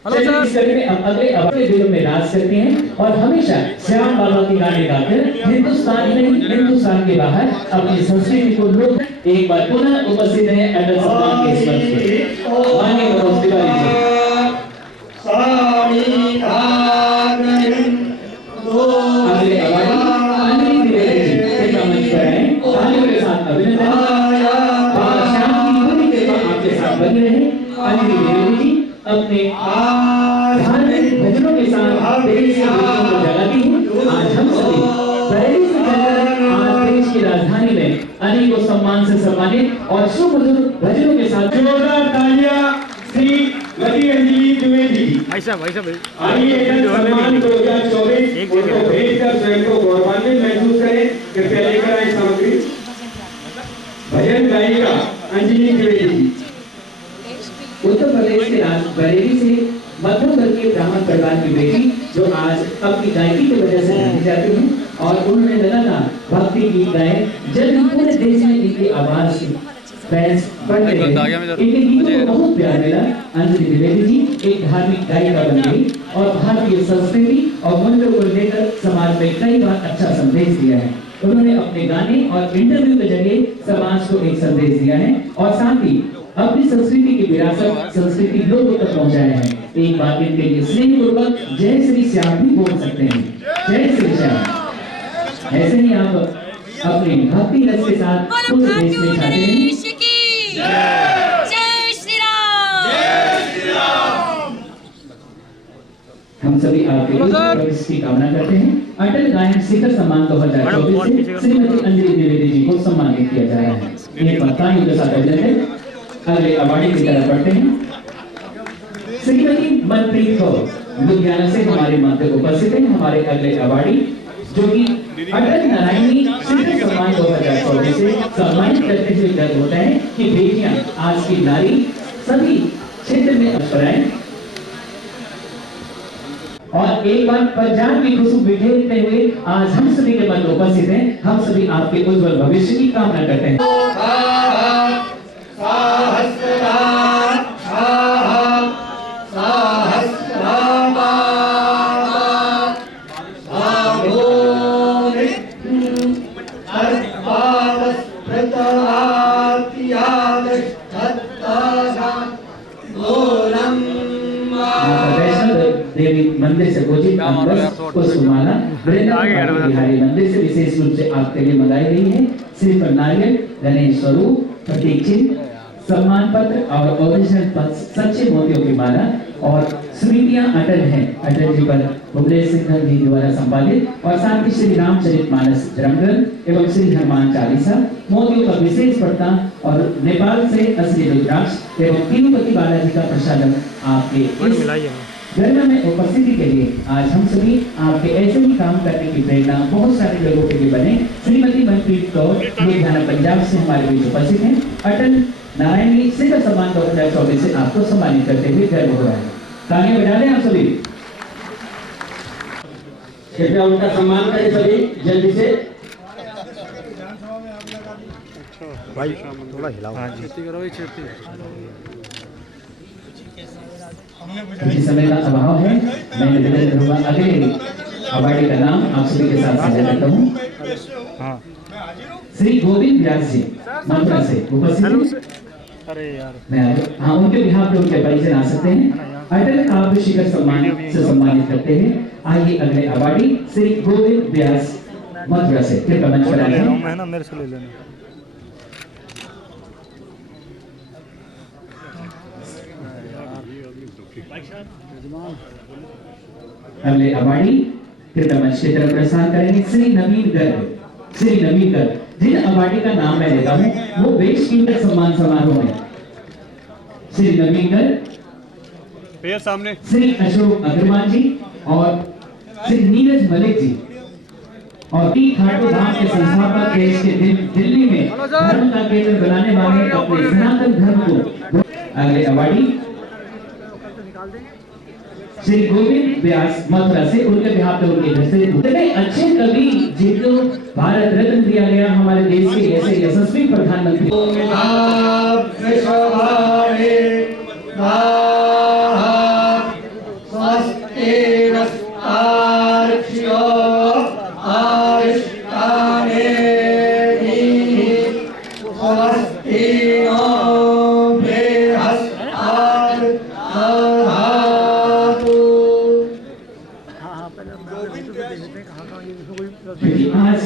अगले दिनों में राज करते हैं और हमेशा श्याम बाबा की गाने गाकर हिंदुस्तान में हिंदुस्तान के बाहर अपनी संस्कृति को लोग एक बार पुनः उपस्थित हैं अटल सम्मान के इस मंच पे। माननीय मनोज तिवारी जी। अगले अवार्डी अंजलि द्विवेदी जी के मंच पर आए। तालियों के साथ अभिनंदन। श्याम की पूरी कृपा आपके साथ बनी रहे। अंजलि द्विवेदी जी अपने धार्मिक भजनों के साथ देश के भक्तों को जगाती हैं। आज हम सभी बरेली से चलकर आज देश की राजधानी में अनेकों सम्मान से सम्मानित और सुमधुर भजनों के साथ जोरदार तालियां श्री लकी अंजलि द्विवेदी। आइए सम्मान 2024 को भेजकर स्वयं को गौरवान्वित महसूस करें। कृपया लेकर आए सामग्री। भजन गायिका अंजलि द्विवेदी जी उत्तर प्रदेश के बरेली से मध्यम वर्ग के ब्राह्मण परिवार की बेटी, जो आज अपनी गायकी की वजह से जानी जाती हैं और उन्होंने लगातार भक्ति गीत गाए। जब पूरे देश में इनकी आवाज की फैंस बढ़ने लगे, इनके गीतों को बहुत प्यार मिला। अंजलि द्विवेदी जी एक धार्मिक गायिका बन गई और भारतीय संस्कृति और मूल्यों को लेकर समाज में कई बार अच्छा संदेश दिया है। उन्होंने अपने गाने और इंटरव्यू के जरिए समाज को एक संदेश दिया है और साथ ही अपनी संस्कृति की विरासत संस्कृति लोगों तक पहुंचाया है। एक बार इनके लिए स्नेहपूर्वक जय श्री श्याम भी बोल सकते हैं। जय श्री श्याम। ऐसे ही आप अपने भक्ति रस के साथ पूरे देश में छाते रहें। जय श्री राम। हम सभी आपके भविष्य की कामना करते हैं। अटल गायन शिखर सम्मान 2024 से श्रीमती अंजलि द्विवेदी जी को सम्मानित किया जा रहा है। एक तालियों के साथ अभिनंदन। अगले अवार्डी की तरफ बढ़ते हैं। श्रीमती मनप्रीत कौर लुधियाना से हमारे मध्य उपस्थित हैं। हमारे अगले अवार्डी जो कि अटल नारायणी शिखर सम्मान 2024 से सम्मानित करते हुए गर्व होता है कि बेटियां आज की नारी सभी क्षेत्र में अवसर आए और एक बार पंजाब की खुशबू बिखेरते हुए आज हम सभी के मन में उपस्थित हैं। हम सभी आपके उज्जवल भविष्य की कामना करते हैं। देवी मंदिर से पूजित पुष्पमाला बिहारी मंदिर से विशेष रूप से आपके लिए मंगाई गई है। सिर्फ नारियल, गणेश स्वरूप, प्रतीक चिन्ह, सम्मान पत्र और ओरिजिनल सच्चे मोतियों की माला और स्मृतियां अटल हैं अटल जी पर भुवनेश सिंह जी द्वारा संपादित और साथ ही श्री रामचरितमानस ग्रंथ एवं श्री हनुमान चालीसा, मोतियों का विशेष पट्टा और नेपाल से असली रुद्राक्ष एवं तिरुपति बालाजी का प्रसादम आपके गर्भ में उपस्थिति के लिए आज हम सभी आपके ऐसे ही काम करने की प्रेरणा बहुत सारे लोगों के लिए बने। श्रीमती मनप्रीत कौर लुधियाना पंजाब से हमारे बीच उपस्थित हैं। अटल नारायणी शिखर सम्मान 2024 से आपको सम्मानित करते हुए गर्व हो रहा है। तालियां बजा दें आप सभी। कृपया उनका सम्मान करें सभी जल्दी से। भाई थोड़ा हिलाओ। किसी समय का अभाव है, मैं निवेदन करूंगा अगले अवार्डी का नाम आप सभी के साथ साझा करता हूँ। श्री गोविंद व्यास जी मथुरा से उपस्थित। अरे यार मैं हाँ उनके बिहार पे उनके परिचय आ सकते हैं। अटल काव्य शिखर सम्मान से सम्मानित करते हैं। आइए अगले अवार्डी श्री गोविंद व्यास मथुरा से कृपया मंच पर आइए। मेरे से ले लेना। अगले अवार्डी कृपया मंच की तरफ प्रस्थान करेंगे श्री नवीन गर्ग। श्री नवीन गर्ग जिन अवार्डी का नाम मैं लेता हूँ वो वेश कीमत सम्मान समारोह में श्री नवीन गर्ग, सामने श्री अशोक अग्रवाल जी और श्री नीरज मलिक जी और खाटू धाम के संस्थापक देश के दिल्ली में धर्म का केंद्र बनाने वाले अपने सनातन धर्म को। अगले अवार्डी श्री गोविंद व्यास मथुरा से उनके बिहार पे उनके घर से इतने अच्छे कवि जिनको भारत रत्न दिया गया हमारे देश के ऐसे यशस्वी प्रधानमंत्री। आज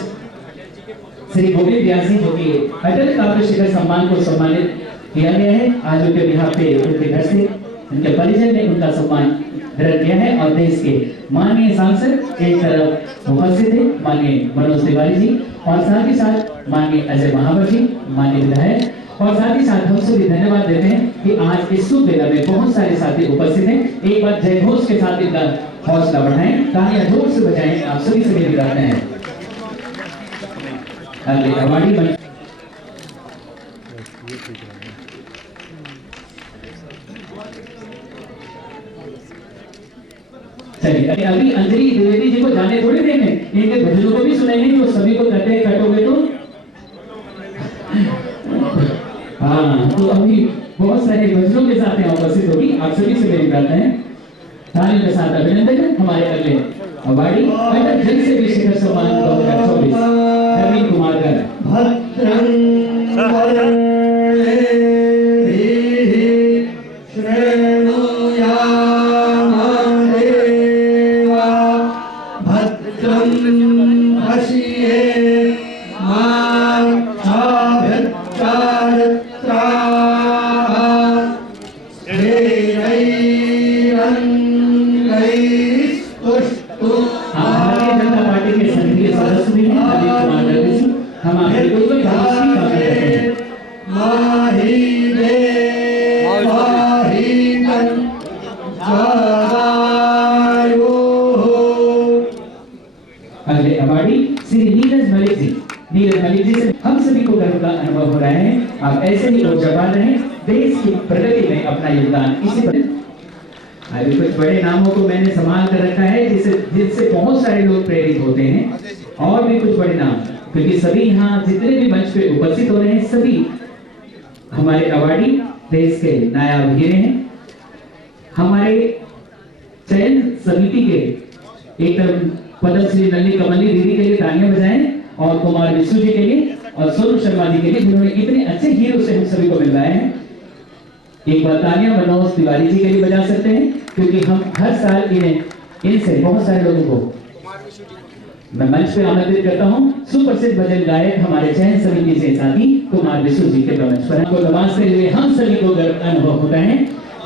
श्री गोविंद व्यास जी जो कि अटल काव्य शिखर सम्मान को सम्मानित किया गया है, आज उनके बिहार पे उनके घर से उनके परिजन ने उनका सम्मान ग्रहण किया है और देश के माननीय सांसद एक तरफ उपस्थित है माननीय मनोज तिवारी जी और साथ ही साथ माननीय अजय महावर जी माननीय विधायक और साथ ही साथ हम सभी धन्यवाद देते हैं कि आज इस शुभ बेला में बहुत सारे साथी उपस्थित हैं। एक बार जय घोष के साथ इनका हौसला बढ़ाएं, तालियां जोर से बजाएं। आप सभी से मेरी प्रार्थना है। अगले अवार्डी बने चलिए अभी अंजलि द्विवेदी जी को जाने थोड़ी देंगे, इनके भजनों को भी सुनेंगे जो सभी को कहते हैं कटोगे तो हाँ, तो अभी बहुत सारे भजनों के साथ यहाँ उपस्थित होगी। आप सभी से मेरी प्रार्थना है, तालियों के साथ अभिनंदन हमारे अगले अवार्डी अटल जन से भी शिखर सम्मान 2024 नवीन कुमार गर्ग। Hey, awardee Shri Neeraj Malik ji. नीरज मलिक जी से हम सभी को गर्व का अनुभव हो रहा है। आप ऐसे ही ऊर्जावान रहें, देश की प्रगति में अपना योगदान इसी पर। अभी कुछ बड़े नामों को मैंने संभाल कर रखा है जिससे बहुत सारे लोग प्रेरित होते हैं, और भी कुछ बड़े नाम, क्योंकि सभी यहाँ जितने भी मंच पे उपस्थित हो रहे हैं सभी हमारे अवार्डी देश के नायाब हीरे हैं। हमारे चयन समिति के एक तरफ पद्मश्री नलिनी कमली दीदी के लिए तालियां बजाएं, और कुमार विष्णु जी के लिए और सोनू शर्मा जी के लिए, जिन्होंने इतने अच्छे हीरो से हम सभी को मिलवाए हैं। एक बार तालियां मनोज तिवारी जी के लिए बजा सकते हैं, क्योंकि हम हर साल इनसे बहुत सारे लोगों को मैं मंच पे आमंत्रित करता हूं। सुप्रसिद्ध भजन गायक हमारे चयन समिति से साथी कुमार विष्णु जी के मंच पर हमको नवाजते हुए हम सभी को गर्व अनुभव होता है।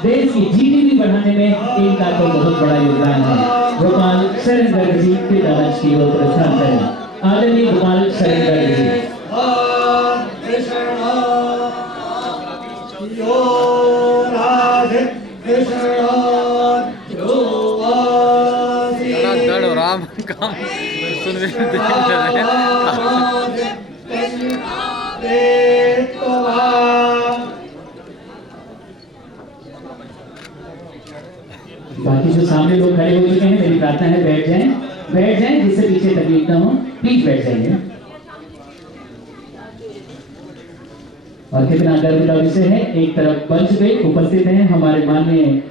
देश की जीडीपी बढ़ाने में इनका तो बहुत बड़ा योगदान है। गोपाल शरण गर्ग जी के मंच की ओर प्रस्थान करें। आदरणीय गोपाल शरण गर्ग जी। काम सुन बाकी जो सामने लोग खड़े हो चुके हैं, मेरी प्रार्थना है बैठ जाएं, जिससे पीछे तकलीफ ना हो, प्लीज बैठ जाइए। और कितना गर्व का विषय है, एक तरफ मंच पे उपस्थित हैं हमारे माननीय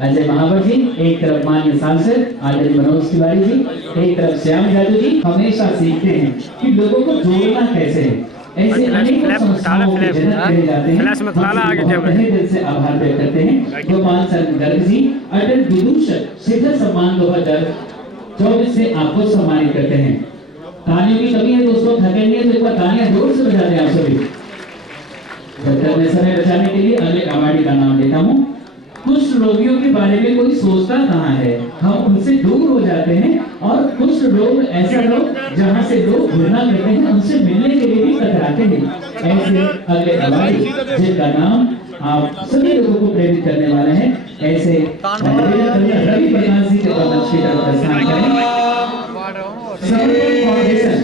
अजय महावर जी, एक तरफ माननीय सांसद आदरणीय मनोज तिवारी जी, एक तरफ श्याम यादव जी। हमेशा सीखते हैं कि लोगों को जोड़ना कैसे है। ऐसे अनेकों संस्थाओं के जनक कहे जाते हैं। तहे दिल से आभार व्यक्त करते हैं गोपाल शरण गर्ग जी। अटल विभूषण शिखर सम्मान 2024 से आपको सम्मानित करते हैं। तालियों की कमी है दोस्तों, थकेंगे तो एक बार तालियां जोर से बजा दें आप सभी। समय बचाने के लिए अगले अवार्डी का नाम लेता हूँ। कुष्ठ रोगियों के बारे में कोई सोचता कहाँ है, हम उनसे दूर हो जाते हैं, और कुष्ठ रोग ऐसा रोग जहाँ से लोग घृणा करते हैं, उनसे मिलने के लिए भी कतराते हैं। ऐसे अगले अवार्डी जिनका नाम आप सभी लोगों को प्रेरित करने वाला है, ऐसे रवि प्रकाश जी के मंच की तरफ प्रस्थान करें। समर्पण फाउंडेशन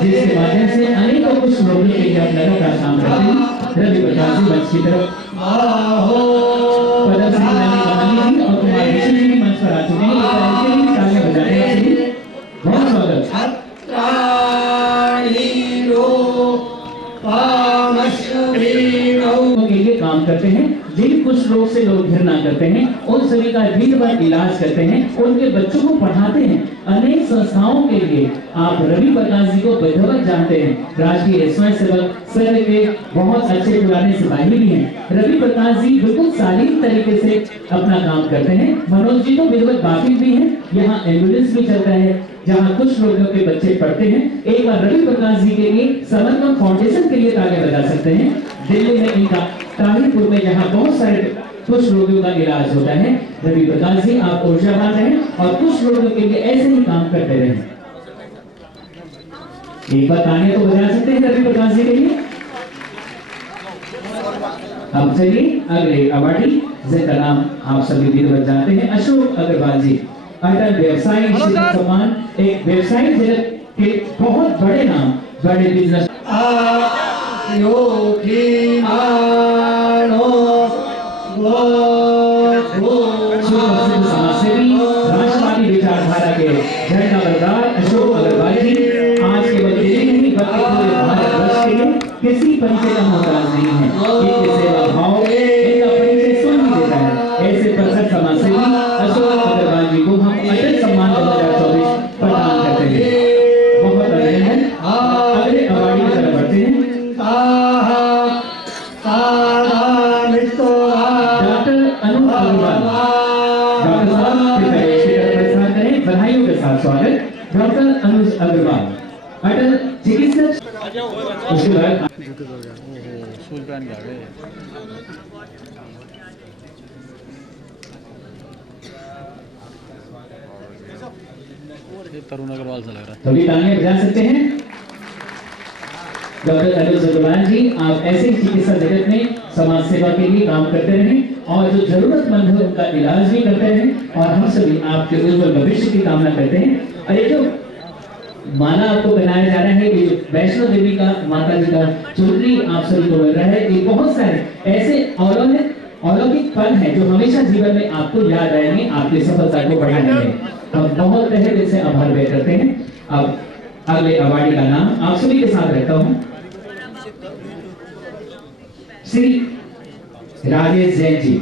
जिसके माध्यम से अनेकों कुष्ठ रोगियों के लिए अपना लगातार काम करते हैं, रवि प्रकाश जी मंच की तरफ पद्मश्री नलिनी कमली जी और कुमार विष्णु जी मंच पर आ चुके हैं। तालियां बजाने के लिए बहुत स्वागत। के लिए काम करते हैं, जिन कुष्ठ रोग से लोग घृणा करते हैं, उन सभी का विधिवत इलाज करते हैं, उनके बच्चों को पढ़ाते हैं। अनेक संस्थाओं के लिए आप रवि प्रकाश जी को विधिवत जानते हैं, राष्ट्रीय स्वयंसेवक संघ के बहुत अच्छे पुराने सिपाही भी हैं। रवि प्रकाश जी बिल्कुल शालीन तरीके से अपना काम करते हैं। मनोज जी तो विधिवत बाकी भी हैं, यहाँ एम्बुलेंस भी चलता है जहाँ कुछ लोगों के बच्चे पढ़ते हैं। एक बार रवि प्रकाश जी के लिए समर्पण फाउंडेशन के लिए तालियां बजा सकते हैं। दिल्ली में इनका ताहिरपुर में जहाँ बहुत सारे कुछ रोगियों का इलाज होता है। रवि प्रकाश जी आप ऊर्जावान रहें और कुछ रोगियों के लिए ऐसे ही काम करते रहें। एक बार तालियां तो बजा सकते हैं रवि प्रकाश जी के लिए। अब चलिए अगले अवार्डी जिनका नाम आप सभी विधिवत जानते हैं, अशोक अग्रवाल जी। अटल व्यवसायी सम्मान, एक व्यवसायी जगत के बहुत बड़े नाम, बड़े बिजनेस समाजसेवी, राष्ट्रवादी विचारधारा के झंडा बरदार अशोक अग्रवाल जी आज केवल दिल्ली नहीं बल्कि पूरे भारतवर्ष के लिए किसी परिचय का मोहताज नहीं है। इनके सेवा भाव इनका परिचय स्वयं ही देता है। ऐसे प्रखर समाजसेवी अशोक अग्रवाल जी को हम अटल सम्मान 2024 प्रदान करते हैं। बहुत अभिनंदन। अगले अवार्डी की तरफ बढ़ते हैं। डॉक्टर अनुज अग्रवाल, डॉक्टर साहब प्रस्थान करें। बधाइयों के साथ स्वागत डॉक्टर अनुज अग्रवाल, अटल चिकित्सक। उसके बाद तरुण अग्रवाल से लग रहा है। थोड़ी तालियां बजा सकते हैं। डॉक्टर अनुज अग्रवाल जी आप ऐसे ही चिकित्सा जगत में समाज सेवा के लिए काम करते रहें और जो जरूरतमंद है उनका इलाज भी करते रहें, और हम सभी आपके उज्जवल भविष्य की कामना करते हैं। और ये जो माला आपको पहनाया जा रहा है। ये वैष्णो देवी का माता जी का चुनरी आप सभी को मिल रहा है। ये बहुत सारे ऐसे अलौकिक पल हैं जो हमेशा जीवन में आपको याद आएंगे, आपकी सफलता को बढ़ाने में। हम बहुत तहे दिल से आभार व्यक्त करते हैं। अब अगले अवार्डी का नाम आप सभी के साथ रखता हूं, श्री राजेश जैन जी।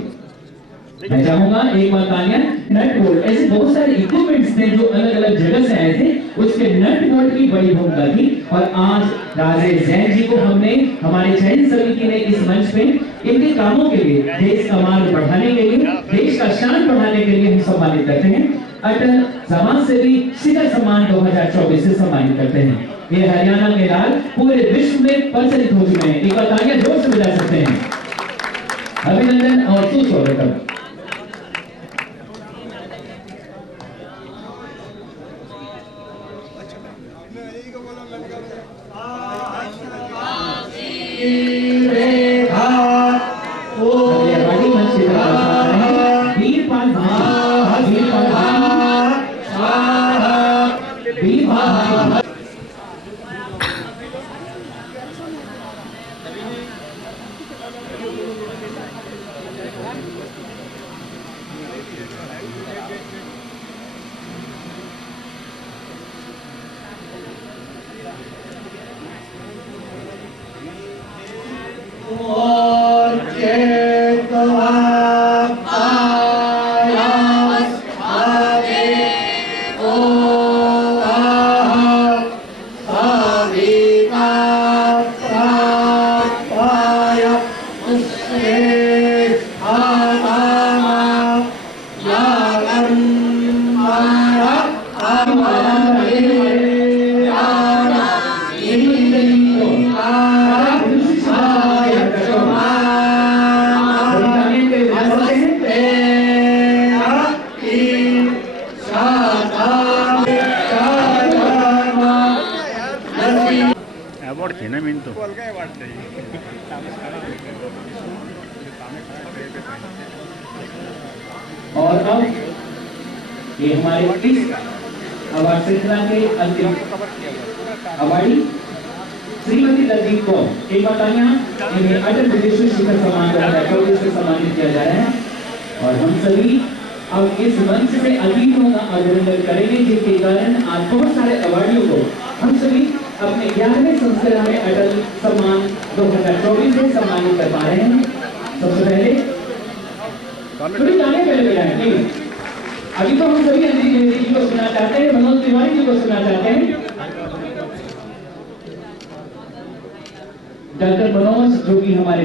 मैं चाहूंगा एक बार तालियां। नट बोल्ट ऐसे बहुत सारे इक्विपमेंट्स थे जो अलग अलग जगह से आए थे, उसके नट बोल्ट की बड़ी भूमिका थी। और आज राजेश जैन जी को हमने हमारे चयन समिति ने इस मंच पे इनके कामों के लिए, देश का मान बढ़ाने के लिए, देश का शान बढ़ाने के लिए हम सम्मानित करते हैं। अटल समाज सेवी शिखर सम्मान 2024 से सम्मानित करते हैं। ये हरियाणा के लाल पूरे विश्व में प्रचलित हो चुके हैं। एक बार तालियां जोर से बजा सकते हैं। अभिनंदन और सुस्वागत। अवार्ड थे ना मेन तो और अब ये हमारे इस अवार्ड श्रृंखला के अंतिम अवार्डी श्रीमती दलजीत कौर, एक बताइए इन्हें अटल विदेशी शिखर सम्मान 2024 से सम्मानित किया जा रहा है। और हम सभी अब इस मंच से अतिथियों का अभिनंदन करेंगे जिनके कारण आज बहुत सारे अवार्डियों को हम सभी अपने 11वें संस्करण में अटल सम्मान 2024 से सम्मानित कर पा रहे हैं। सबसे पहले थोड़ी तालियां पहले बजाएं। अभी तो हम सभी अंजलि देवी जी को सुनना चाहते हैं, मनोज तिवारी जी को सुनना चाहते हैं। डॉक्टर मनोज जो कि हमारे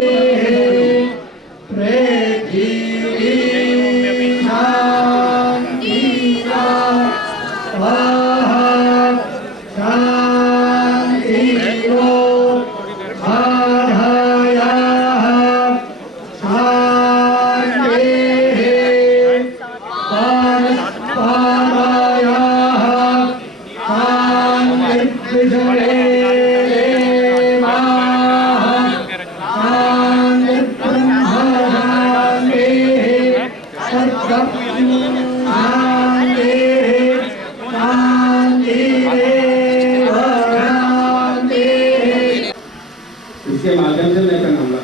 इसके माध्यम से मैं कहूँगा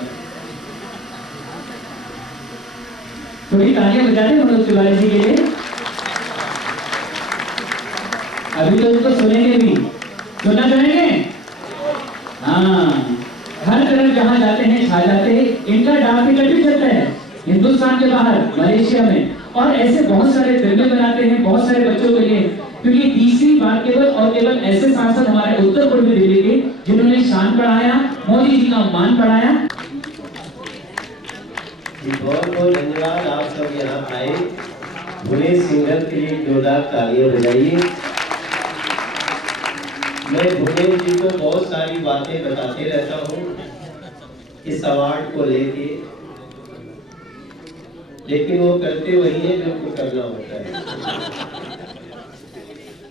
थोड़ी तालियां बजा दें मनोज तिवारी जी के लिए। अभी तो उसको सुनेंगे भी, सुनना चाहेंगे? हाँ, हर तरफ जहाँ जाते हैं छा जाते हैं। इनका डाक टिकट भी चलता है हिंदुस्तान के बाहर, मलेशिया में, और ऐसे बहुत सारे फिल्में बनाते हैं बहुत सारे बच्चों के लिए। क्योंकि तीसरी बार केवल ऐसे सांसद हमारे उत्तर पूर्वी दिल्ली के जिन्होंने शान बढ़ाया, मोदी जी का मान बढ़ाया। बहुत बहुत धन्यवाद, आप सब यहाँ आए। भुने सिंगर के लिए जोरदार तालियां बजाइए। मैं भुने जी को बहुत सारी बातें बताते रहता हूँ इस अवार्ड को लेके, लेकिन वो करते वही है जो उनको करना होता है।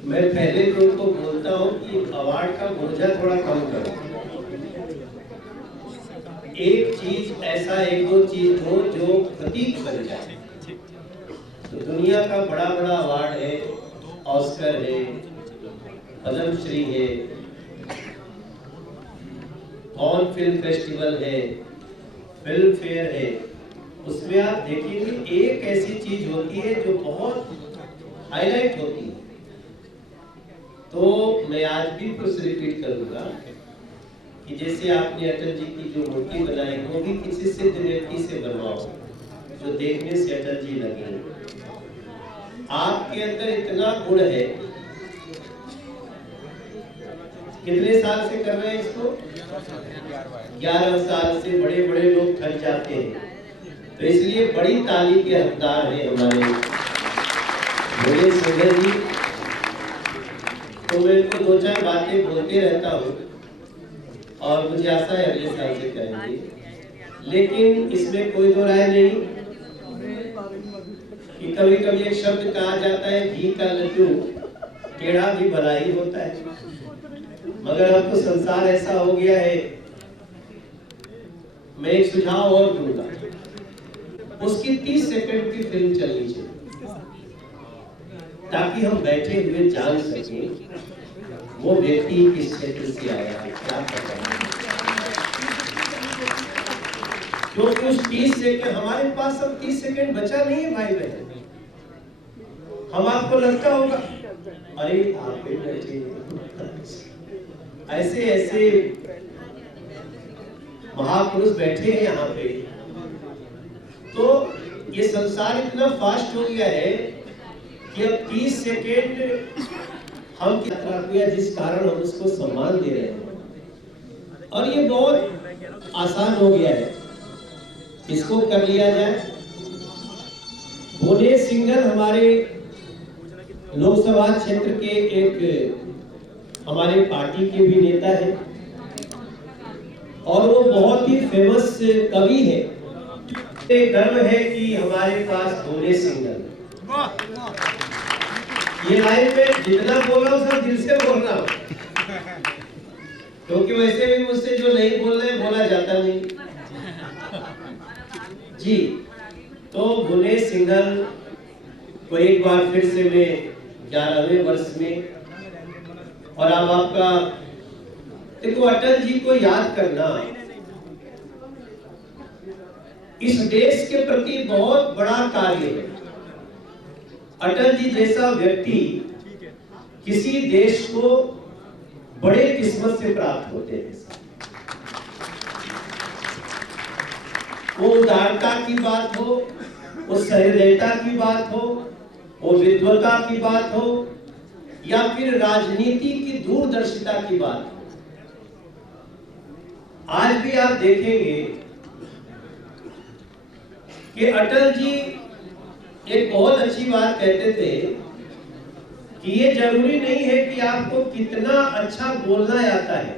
मैं पहले तो उनको बोलता हूँ कि अवार्ड का बोझा थोड़ा कम करो। एक चीज ऐसा, एक दो चीज हो जो प्रतीक बन जाए। तो दुनिया का बड़ा बड़ा अवार्ड है, ऑस्कर है, पद्मश्री है, कॉन फिल्म फेस्टिवल है, फिल्म फेयर है, उसमें आप देखेंगे एक ऐसी चीज होती है जो बहुत हाईलाइट होती है। तो मैं आज भी कुछ रिपीट करूंगा कि जैसे आपने अटल जी की जो मूर्ति बनाई वो भी किसी सिद्ध व्यक्ति से बनवाओ जो देखने से अटल जी लगे। आपके अंदर इतना गुण है। कितने साल से कर रहे हैं इसको? 11 साल से बड़े बड़े लोग थक जाते हैं, तो इसलिए बड़ी ताली के हकदार हैं हमारे भोले सिंगर जी। तो मैं इनको 2-4 बातें बोलते रहता हूँ और मुझे आशा है अगले साल से करेंगे, लेकिन इसमें कोई दो राय नहीं कि कभी कभी एक शब्द कहा जाता है घी का लड्डू टेढ़ा भी भला ही होता है। मगर अब तो संसार ऐसा हो गया है, मैं एक सुझाव और दूंगा, उसकी 30 सेकंड की फिल्म चलनी चाहिए ताकि हम बैठे हुए जान सकें वो व्यक्ति किस क्षेत्र से आया है, क्या पता है। क्योंकि उस 30 सेकंड हमारे पास अब 30 सेकंड बचा नहीं है भाई बहन। हम आपको लगता होगा अरे आप बैठे ऐसे ऐसे महापुरुष बैठे हैं यहाँ पे। तो ये संसार इतना फास्ट हो गया है कि अब 30 सेकेंड हम किया जिस कारण हम उसको सम्मान दे रहे हैं और ये बहुत आसान हो गया है, इसको कर लिया जाए। भोले सिंगर हमारे लोकसभा क्षेत्र के एक हमारे पार्टी के भी नेता है और वो बहुत ही फेमस कवि है। गर्व है कि हमारे पास भोले सिंगर। ये लाइन में जितना बोल रहा हूँ सब दिल से बोल रहा हूँ, क्योंकि वैसे भी मुझसे जो नहीं बोलना है बोला जाता नहीं जी। तो भोले सिंगर को एक बार फिर से मैं 11वें वर्ष में, और अब आपका देखो अटल जी को याद करना इस देश के प्रति बहुत बड़ा कार्य है। अटल जी जैसा व्यक्ति किसी देश को बड़े किस्मत से प्राप्त होते हैं। वो उदारता की बात हो, वो सहृदयता की बात हो, वो विद्वता की बात हो, या फिर राजनीति की दूरदर्शिता की बात हो। आज भी आप देखेंगे कि अटल जी एक बहुत अच्छी बात कहते थे कि ये जरूरी नहीं है कि आपको कितना अच्छा बोलना आता है,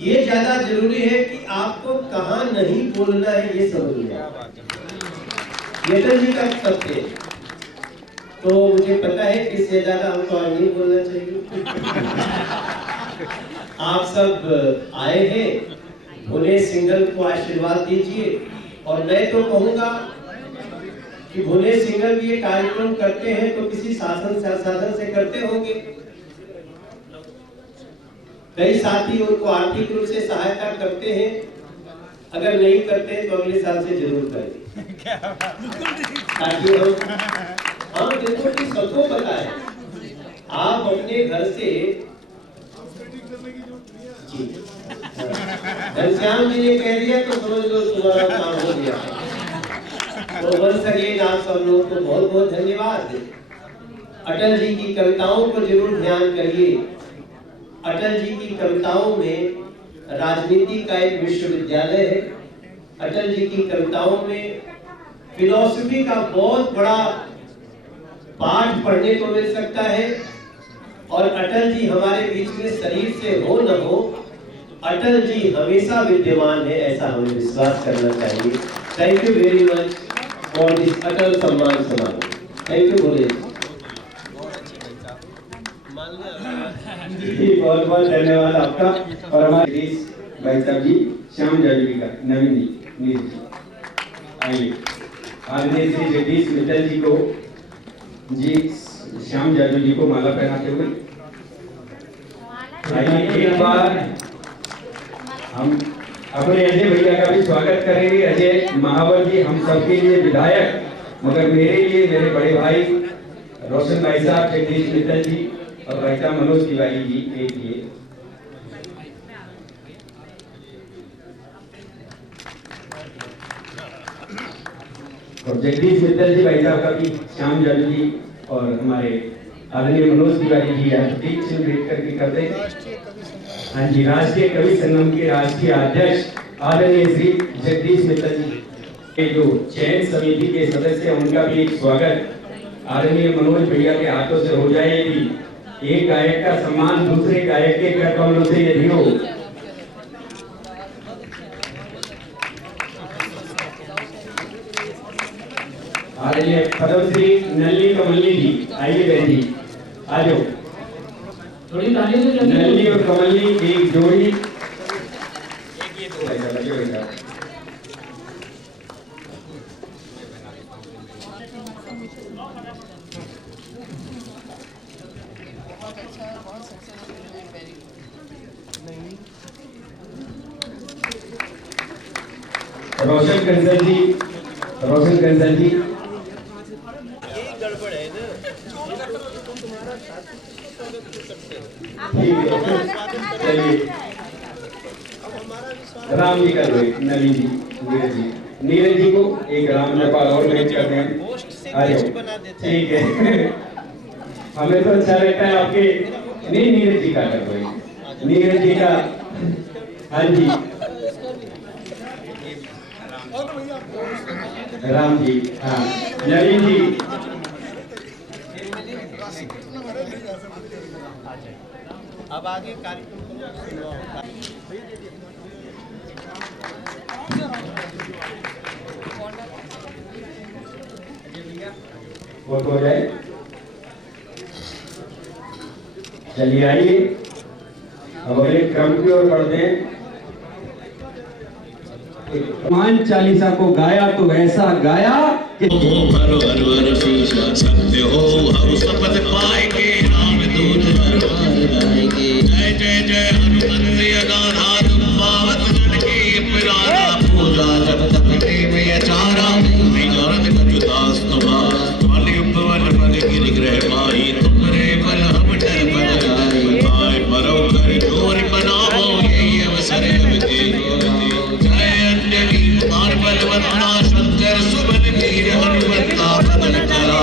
ये ज्यादा जरूरी है कि आपको कहां नहीं बोलना है ये समझना। ये अटल जी का सत्य है। तो मुझे पता है कि इससे ज्यादा हमको नहीं बोलना चाहिए। आप सब आए हैं, भोले सिंगर को आशीर्वाद दीजिए। और मैं तो कहूंगा कि भोले सिंगर भी ये कार्यक्रम करते हैं तो किसी साधन से करते होंगे। कई साथी उनको आर्थिक रूप से सहायता करते हैं, अगर नहीं करते हैं तो अगले साल से जरूर करें ताकि हम देखो कि सबको पता है। आप अपने घर से घनश्याम जी ने कह दिया तो समझ लो तुम्हारा काम हो गया। तो वंस अगेन आप सब लोगों को बहुत बहुत धन्यवाद। अटल जी की कविताओं को जरूर ध्यान करिए। अटल जी की कविताओं में राजनीति का एक विश्वविद्यालय है। अटल जी की कविताओं में फिलॉसफी का बहुत बड़ा पाठ पढ़ने को मिल सकता है। और अटल जी हमारे बीच में शरीर से हो न हो, अटल जी हमेशा विद्यमान है, ऐसा हमें विश्वास करना चाहिए। Thank you very much for this Atal सम्मान समारोह। थैंक यू भोले जी, बहुत बहुत धन्यवाद आपका। और हमारे भाई साहब जी श्याम जाजूरी का नवीन आइए आदरणीय श्री जगदीश मित्तल जी को जी श्याम जादू जी को माला पहनाते हुए। आइए एक बार हम अपने अजय भैया का भी स्वागत करेंगे। अजय महावर जी हम सबके लिए विधायक, मगर मेरे लिए मेरे बड़े भाई रोशन भाई साहब, जगदीश मित्तल जी और भाई साहब मनोज तिवारी जी के लिए। और जगदीश मित्तल जी भाई साहब का भी श्याम जादू जी और हमारे आदरणीय मनोज तिवारी जी ठीक चिन्ह भेंट करके करते हैं। हाँ जी, राष्ट्रीय कवि संगम के राष्ट्रीय अध्यक्ष आदरणीय श्री जगदीश मित्तल जी के जो चयन समिति के सदस्य हैं उनका भी एक स्वागत आदरणीय मनोज भैया के हाथों से हो जाए। यदि एक गायक का सम्मान दूसरे गायक के कर कमलों से यदि हो, आदरणीय पद्मश्री नलिनी कमली जी, आइए बहन जी आ जाओ। थोड़ी तालियों से नलिनी और कमली एक जोड़ी, एक ये दो ऐसा लगे हुए। रोशन कंसल जी, रोशन कंसल जी गड़बड़ है ना, चलिए राम जी का नवीन जी, नीरज जी को एक राम जयपाल और भेंट करते हैं। आ जाओ, ठीक है। हमें तो अच्छा लगता है आपके, नहीं नीरज जी का कर दो, नीरज जी का। हाँ जी राम जी, हाँ नवीन जी, अब आगे कार्यक्रम हो जाए। चलिए आइए अब अगले क्रम की ओर बढ़ते हैं। हनुमान चालीसा को गाया तो ऐसा गाया कि सत्य हो हम शपथ पाएंगे, राम दूत गाएंगे। जय जय जय हनुमंत अगाधार पावत जन की पुराना पूजा जब तक में अचारा निजारत कजुदास तुम्हारा वाली उपवन पद गिरग्रह माही तुमरे बल हम डर बन आए परो कर जोर बनाओ ये अवसर अब देखो। जय अंजलि कुमार बलवंता शंकर सुमन वीर हनुमंता बदन करा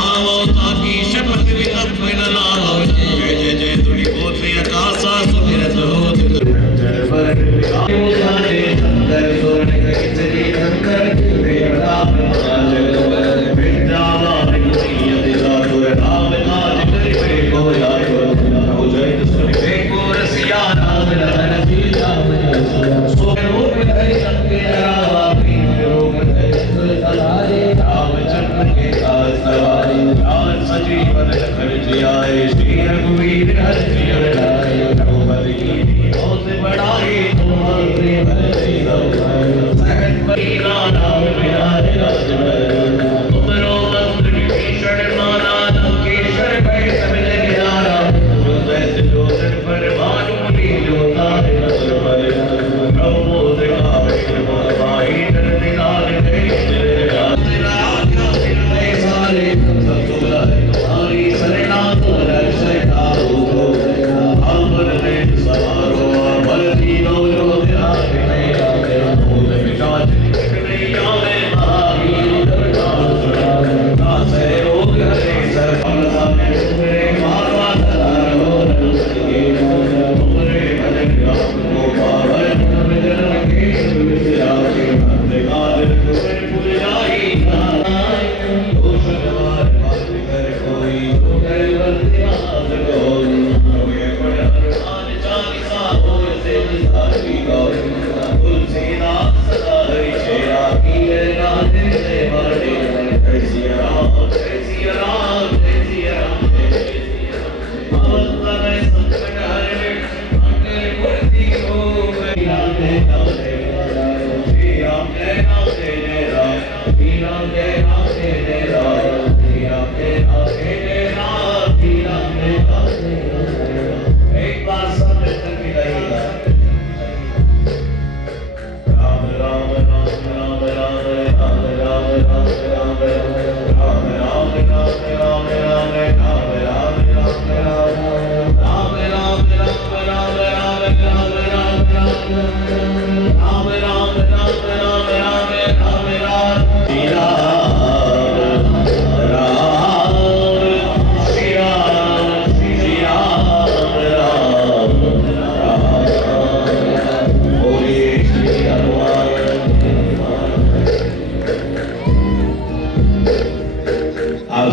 आओ ताकि शपथ विलंब न लाओ। जय जय जय तुड़ी बोधि आकाशा सुमिरत हो Oh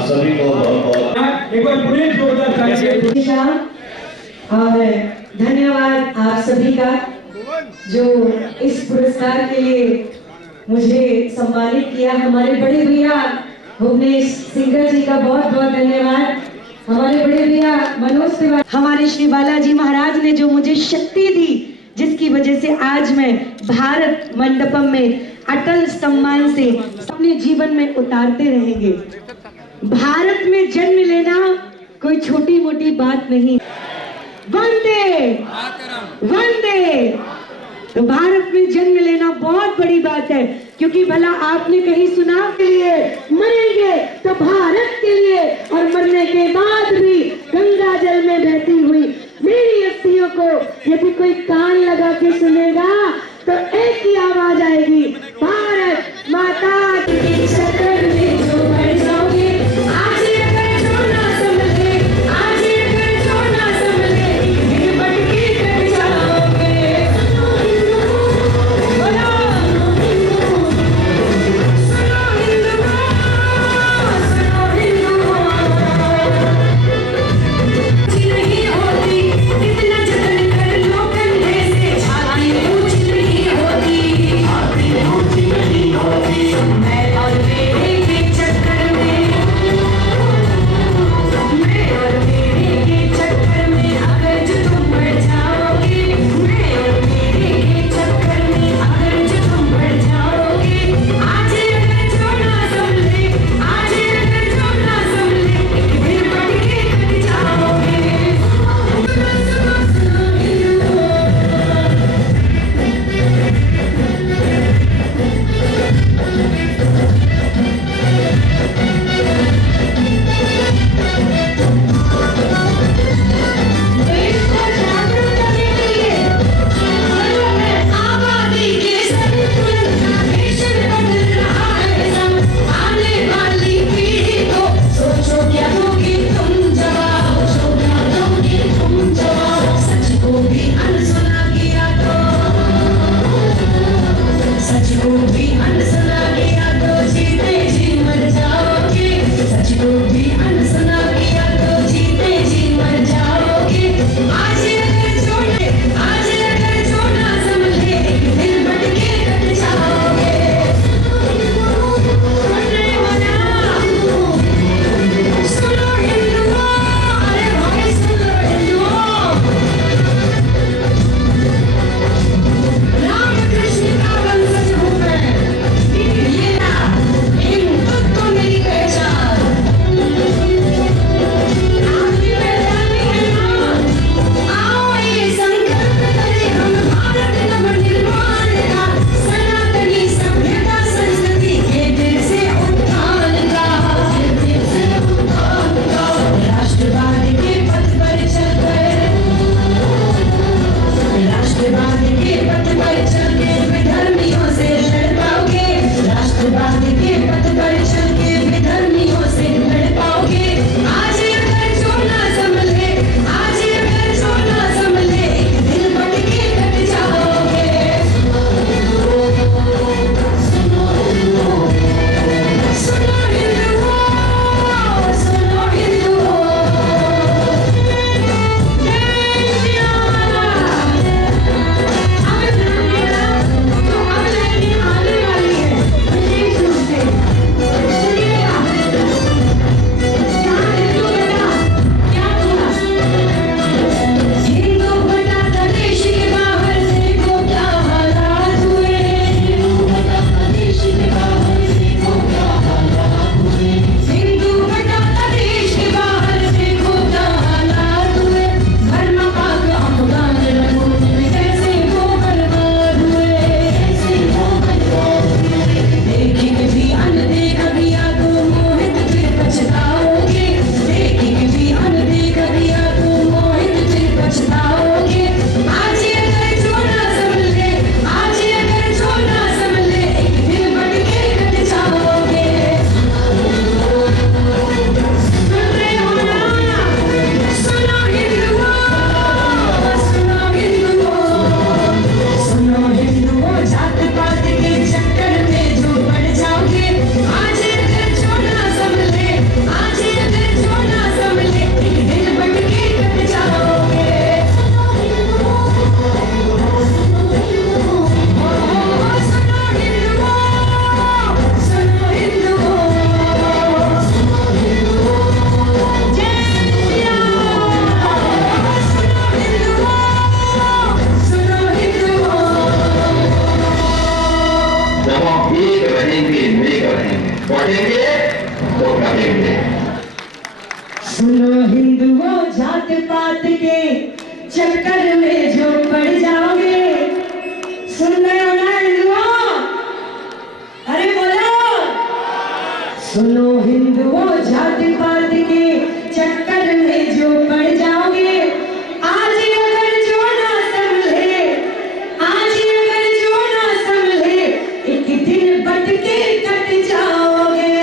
आप सभी को बहुत बहुत एक बार पुणे जोरदार तालियां। और धन्यवाद आप सभी का जो इस पुरस्कार के लिए मुझे सम्मानित किया। हमारे बड़े भैया भुवनेश सिंगर जी का बहुत बहुत धन्यवाद। हमारे बड़े भैया मनोज तिवारी, हमारे श्री बालाजी महाराज ने जो मुझे शक्ति दी, जिसकी वजह से आज मैं भारत मंडपम में अटल सम्मान से अपने जीवन में उतारते रहेंगे। भारत में जन्म लेना कोई छोटी मोटी बात नहीं। वंदे वंदे, तो भारत में जन्म लेना बहुत बड़ी बात है, क्योंकि भला आपने कहीं सुना के लिए मरेंगे तो भारत के लिए, और मरने के बाद भी गंगा जल में बहती हुई मेरी अस्थियों को यदि कोई कान लगा के सुनेगा तो एक ही आवाज आएगी, भारत माता की शक्कर में जो बरसोगे, आज ये बरसो ना संभले, आज ये बरसो ना संभले, फिर भटकी कर जाओगे। सुनो हिंदू, सुनो हिंदू, जात पात के चक्कर में जो पड़ जाओगे। सुन रहे हो ना हिंदुओं? अरे बोलो, सुनो हिंदुओं, जात पात के चक्कर में जो पड़ जाओगे, आज अगर जो ना संभले, आज अगर जो ना संभले, एक दिन बट के कट जाओगे।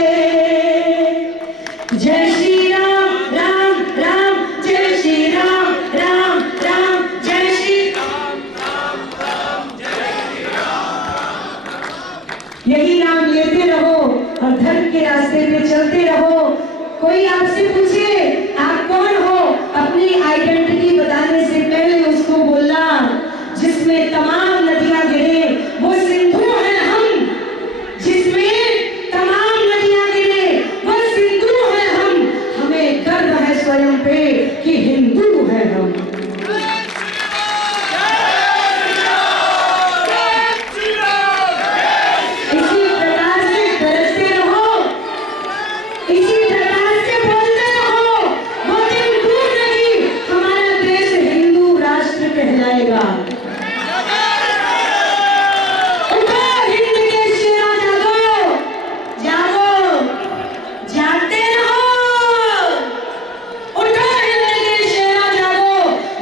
जय श्री राम राम राम, जय श्री राम राम राम, जय श्री राम राम राम, जय श्री राम। यही नाम लेते रहो और धर्म के रास्ते पे चलते रहो। कोई आपसे पूछे आप कौन हो, अपनी आइडेंटिटी बताने से पहले उसको बोलना जिसमें तमाम नदियां गिरे वो सिंधु है हम, जिसमें तमाम नदियां गिरे वो सिंधु है हम। हमें गर्व है स्वयं पे कि हिंदू है हम। इसी प्रकार से गरजते रहो, इसी प्रकार से बोलते रहो, वो दिन दूर नहीं हमारा देश हिंदू राष्ट्र कहलाएगा। उठो हिंद के शेरा, जागो जागो, जागते रहो। उठो हिंद के शेरा, जागो,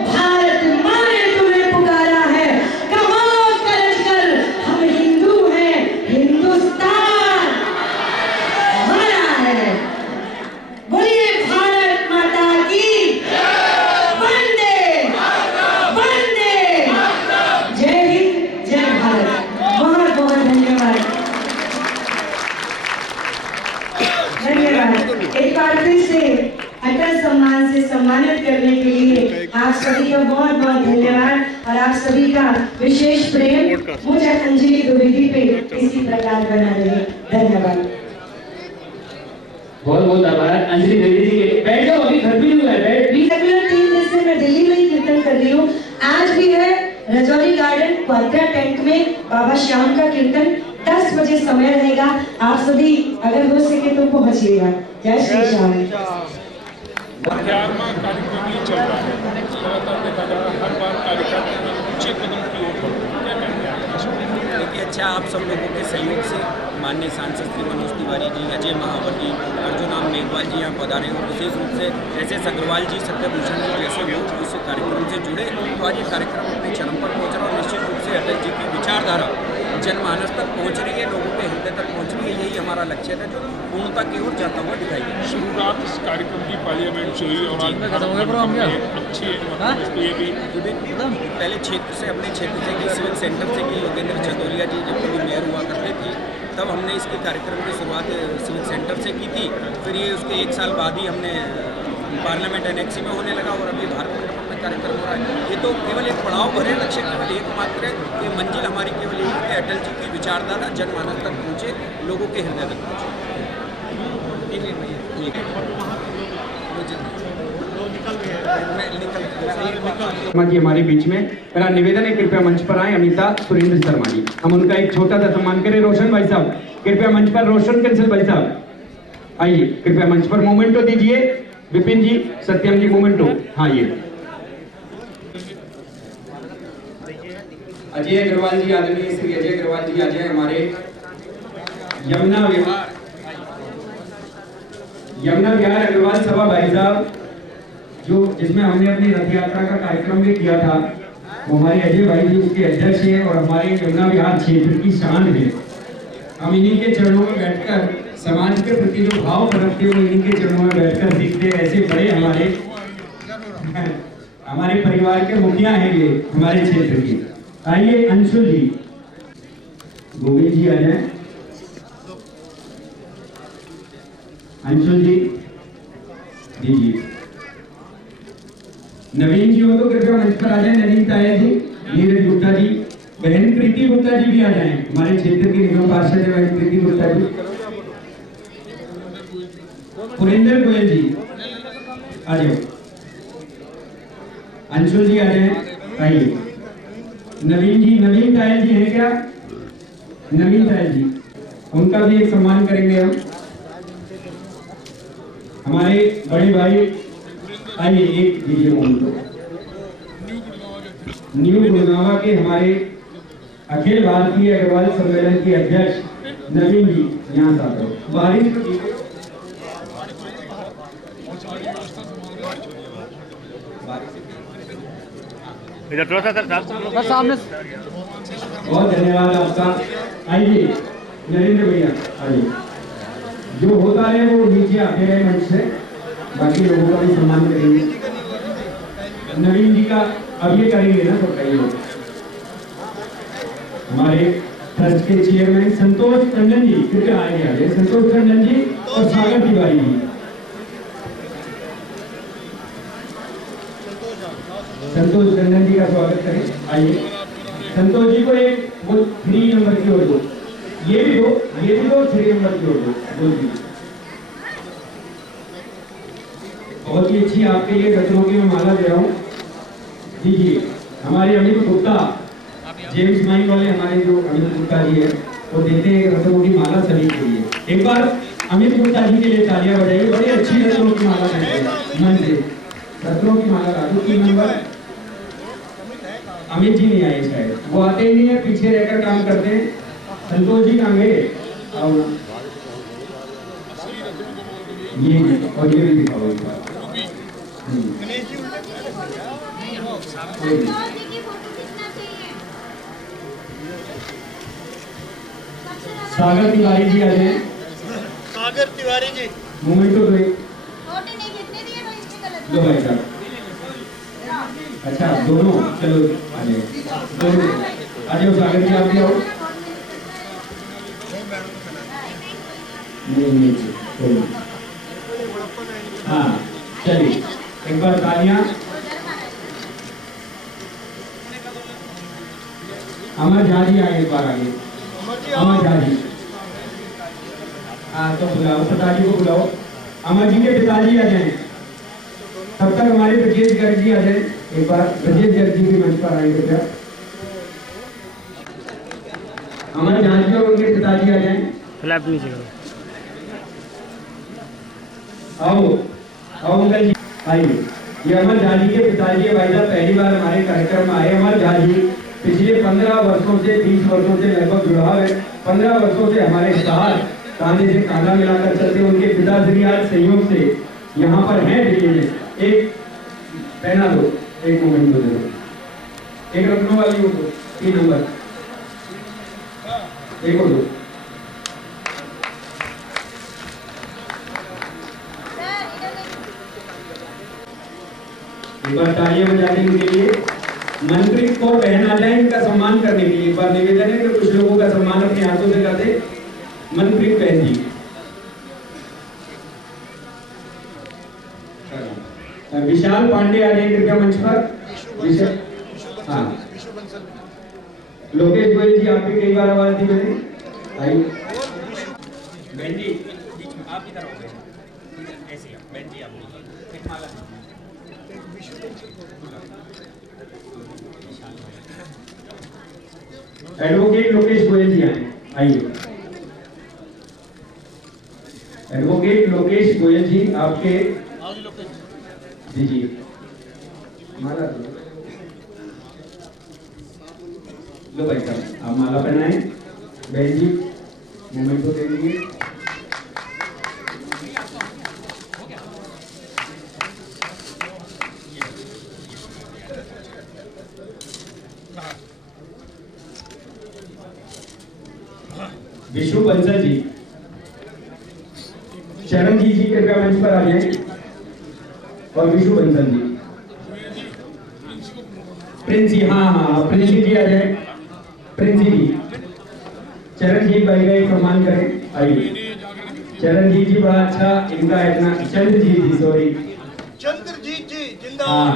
भारत माँ ने तुम्हें पुकारा है। कहो गरज कर, हम हिंदू हैं, हिंदुस्तान हमारा है। बोलिए भारत माता की वंदे वंदे, जय हिंद जय भारत। बहुत बहुत धन्यवाद, धन्यवाद। एक बार फिर से अटल सम्मान से सम्मानित करने के लिए आप सभी का बहुत बहुत धन्यवाद और आप सभी का विशेष प्रेम मुझे अंजलि द्विवेदी पे इसी प्रकार बना रहे। धन्यवाद। बहुत बहुत आभार अंजलि देवी जी के। बैठ जाओ, अभी घर भी नहीं हुआ है, बैठ भी। रेगुलर 3 दिन से मैं दिल्ली में ही कीर्तन कर रही हूँ। आज भी है रजौरी गार्डन क्वाड्रा टेंट में बाबा श्याम का कीर्तन 10 बजे समय रहेगा। आप सभी अगर हो सके तो पहुंचिएगा। जय श्री श्याम। 11वां कार्यक्रम ही चल रहा है, लगातार देखा जा रहा है, हर बार कार्यक्रम ऊंचे कदम की ओर बढ़ता है। क्या कहते हैं? देखिए, अच्छा, आप सब लोगों के सहयोग से माननीय सांसद श्री मनोज तिवारी जी, अजय महावर जी, अर्जुन मेघवाल जी यहाँ पधारे और विशेष रूप से एस अग्रवाल जी, सत्यभूषण जी जैसे लोग इस कार्यक्रम से जुड़े। तो आज ये कार्यक्रम अपने चरम पर पहुँच रहा और निश्चित रूप से अटल जी की विचारधारा जनमानस तक पहुँच रही है, लोगों के हृदय तक पहुँच रही है। यही हमारा लक्ष्य है जो पूर्णता की ओर जाता हुआ दिखाई देगा। शुरुआत इस कार्यक्रम की पार्लियामेंट से हुई और आज अच्छी ये भी पहले क्षेत्र से, अपने क्षेत्र से की, सिविल सेंटर से की। योगेंद्र चंदोलिया जी जब भी मेयर हुआ करते थे तब हमने इसके कार्यक्रम की शुरुआत सिविल सेंटर से की थी। फिर ये उसके 1 साल बाद ही हमने पार्लियामेंट एनेक्सी में होने लगा और अभी भारत मंडपम में कार्यक्रम हो रहा है। ये तो केवल एक पड़ाव भरे लक्ष्य केवल एकमात्र है कि मंजिल हमारी केवल यही कि अटल जी की विचारधारा जनमानस तक पहुँचे, लोगों के हृदय तक पहुँचे। शर्मा जी हमारे बीच में। मेरा निवेदन है कृपया मंच पर आए अमिता सुरेंद्र शर्मा जी। हम उनका एक छोटा सा सम्मान करें। रोशन भाई साहब कृपया मंच पर, रोशन कैंसिल भाई साहब आइए कृपया मंच पर। मोमेंटो दीजिए विपिन जी, सत्यम जी मोमेंटो। हाँ ये अजय अग्रवाल जी, आदरणीय श्री अजय अग्रवाल जी आ जाए। हमारे यमुना विहार अग्रवाल सभा भाई साहब, जो जिसमें हमने अपनी रथ यात्रा का कार्यक्रम भी किया था, वो हमारे अजय भाई जी उसके अध्यक्ष हैं और हमारे यमुना विहार क्षेत्र की शान है। हम इन्हीं के चरणों में बैठकर समाज के प्रति जो भाव रखते हैं वो इन्हीं के चरणों में बैठकर सीखते हैं। ऐसे बड़े हमारे परिवार के मुखिया हैं ये हमारे क्षेत्र की। आइए अंशुल जी, गोविंद जी आ जाए। अंशुल जी जी, नवीन जी हो तो कृपया मंच पर आ जाए। नवीन ताया जी, नीरज गुप्ता जी, बहन प्रीति गुप्ता जी भी आ जाएं। हमारे क्षेत्र के निगम पार्षद है बहन प्रीति गुप्ता जी। पुरेंद्र गोयल जी आ जाओ। अंशुल जी आ जाए, आइए। नवीन जी, नवीन तायल जी है क्या? नवीन तायल जी, उनका भी एक सम्मान करेंगे हम। हमारे बड़े भाई आइए एक दीजिए मोमेंटो। न्यू गुड़गांव के हमारे अखिल भारतीय अग्रवाल सम्मेलन के अध्यक्ष नवीन जी यहाँ से आते हैं। बारिश इधर थोड़ा सा सर सामने। बहुत धन्यवाद आपका। आइए नरेंद्र भैया आइए। जो होता है वो नीचे आते रहे मंच से, बाकी लोगों का भी सम्मान करेंगे। नवीन जी का अब ये करेंगे ना, तो कई लोग हमारे ट्रस्ट के चेयरमैन संतोष टंडन जी कृपया आगे आ जाए। संतोष टंडन जी और सागर तिवारी जी। संतोष टंडन जी का स्वागत करें। आइए संतोष जी को एक वो 3 नंबर की ओर दो, ये भी दो, ये भी दो, 3 नंबर की ओर दो, बोल दीजिए। बहुत ही अच्छी आपके लिए रत्नों की मैं माला दे रहा हूँ, दीजिए। हमारे अमित गुप्ता जेम्स माइंड वाले हमारे जो अमित गुप्ता जी है वो देते हैं रत्नों की माला सभी के लिए। एक बार अमित गुप्ता जी के लिए तालियां बजाइए। बड़ी अच्छी रत्नों की माला देते हैं मन से। रत्नों की माला ला दो। 3 नंबर अमित जी नहीं आए शायद, वो आते ही नहीं है, पीछे रहकर काम करते हैं। संतोष जी कहाँ गए? और ये भी दिखाओ एक बार। सागर तिवारी जी आ जाए। सागर तिवारी जी मोमेंटो दो दो भाई साहब। अच्छा दोनों, चलो आ जाओ दोनों, आ जाओ सागर जी, आप भी आओ। नहीं हाँ चलिए एक बार तालियां। अमर झा जी आए एक बार आगे। अमर झा जी हाँ, तो बुलाओ पिताजी को बुलाओ। अमर जी के पिताजी आ जाए। तब तक हमारे ब्रजेश गर्ग जी आ जाए। एक बार ब्रजेश गर्ग जी भी मंच पर आए कृपया। अमर झा जी और उनके पिताजी आ जाए। फ्लैप नीचे करो। आओ आओ अंकल जी आइए। ये अमर झा जी के पिताजी है भाई साहब, पहली बार हमारे कार्यक्रम में आए। अमर झा जी पिछले 15 वर्षों से 20 वर्षों से लगभग जुड़ाव है। 15 वर्षों से हमारे साथ कांधे से कांधा मिलाकर चलते। उनके पिताश्री आज संयोग से यहाँ पर हैं दिल्ली में। एक पहना दो, एक मोमेंट दो, एक रत्नों वाली हो दो, 3 नंबर एक और दो। एक बार तालियां बजाने के लिए मनप्रीत कौर बहन आ जाए, इनका सम्मान करने के लिए। एक बार निवेदन है कि कुछ लोगों का सम्मान अपने हाथों से करते। मनप्रीत बहन जी, विशाल पांडे आ जाए कृपया मंच पर। विशाल हाँ, लोकेश गोयल जी आप भी कई बार आवाज दी मैंने। आइए बहन जी आप इधर हो गए ऐसे बहन जी आप एक माला। एडवोकेट लोकेश गोयल जी आइए। एडवोकेट लोकेश गोयल जी आपके दीजिए माला। लो भाई साहब आप माला पहनाए। बहन जी मोमेंट को दे दीजिए। विष्णु बंसल जी, चरणजीत जी कृपया मंच पर आ जाए। और विष्णु बंसल जी, प्रिंस जी हाँ हाँ प्रिंस जी आ जाए। प्रिंस जी चरणजीत भाई का एक सम्मान करें। आइए चरणजीत जी बड़ा अच्छा इनका इतना। चंद्रजीत जी सॉरी चंद्रजीत जी जिंदाबाद। हाँ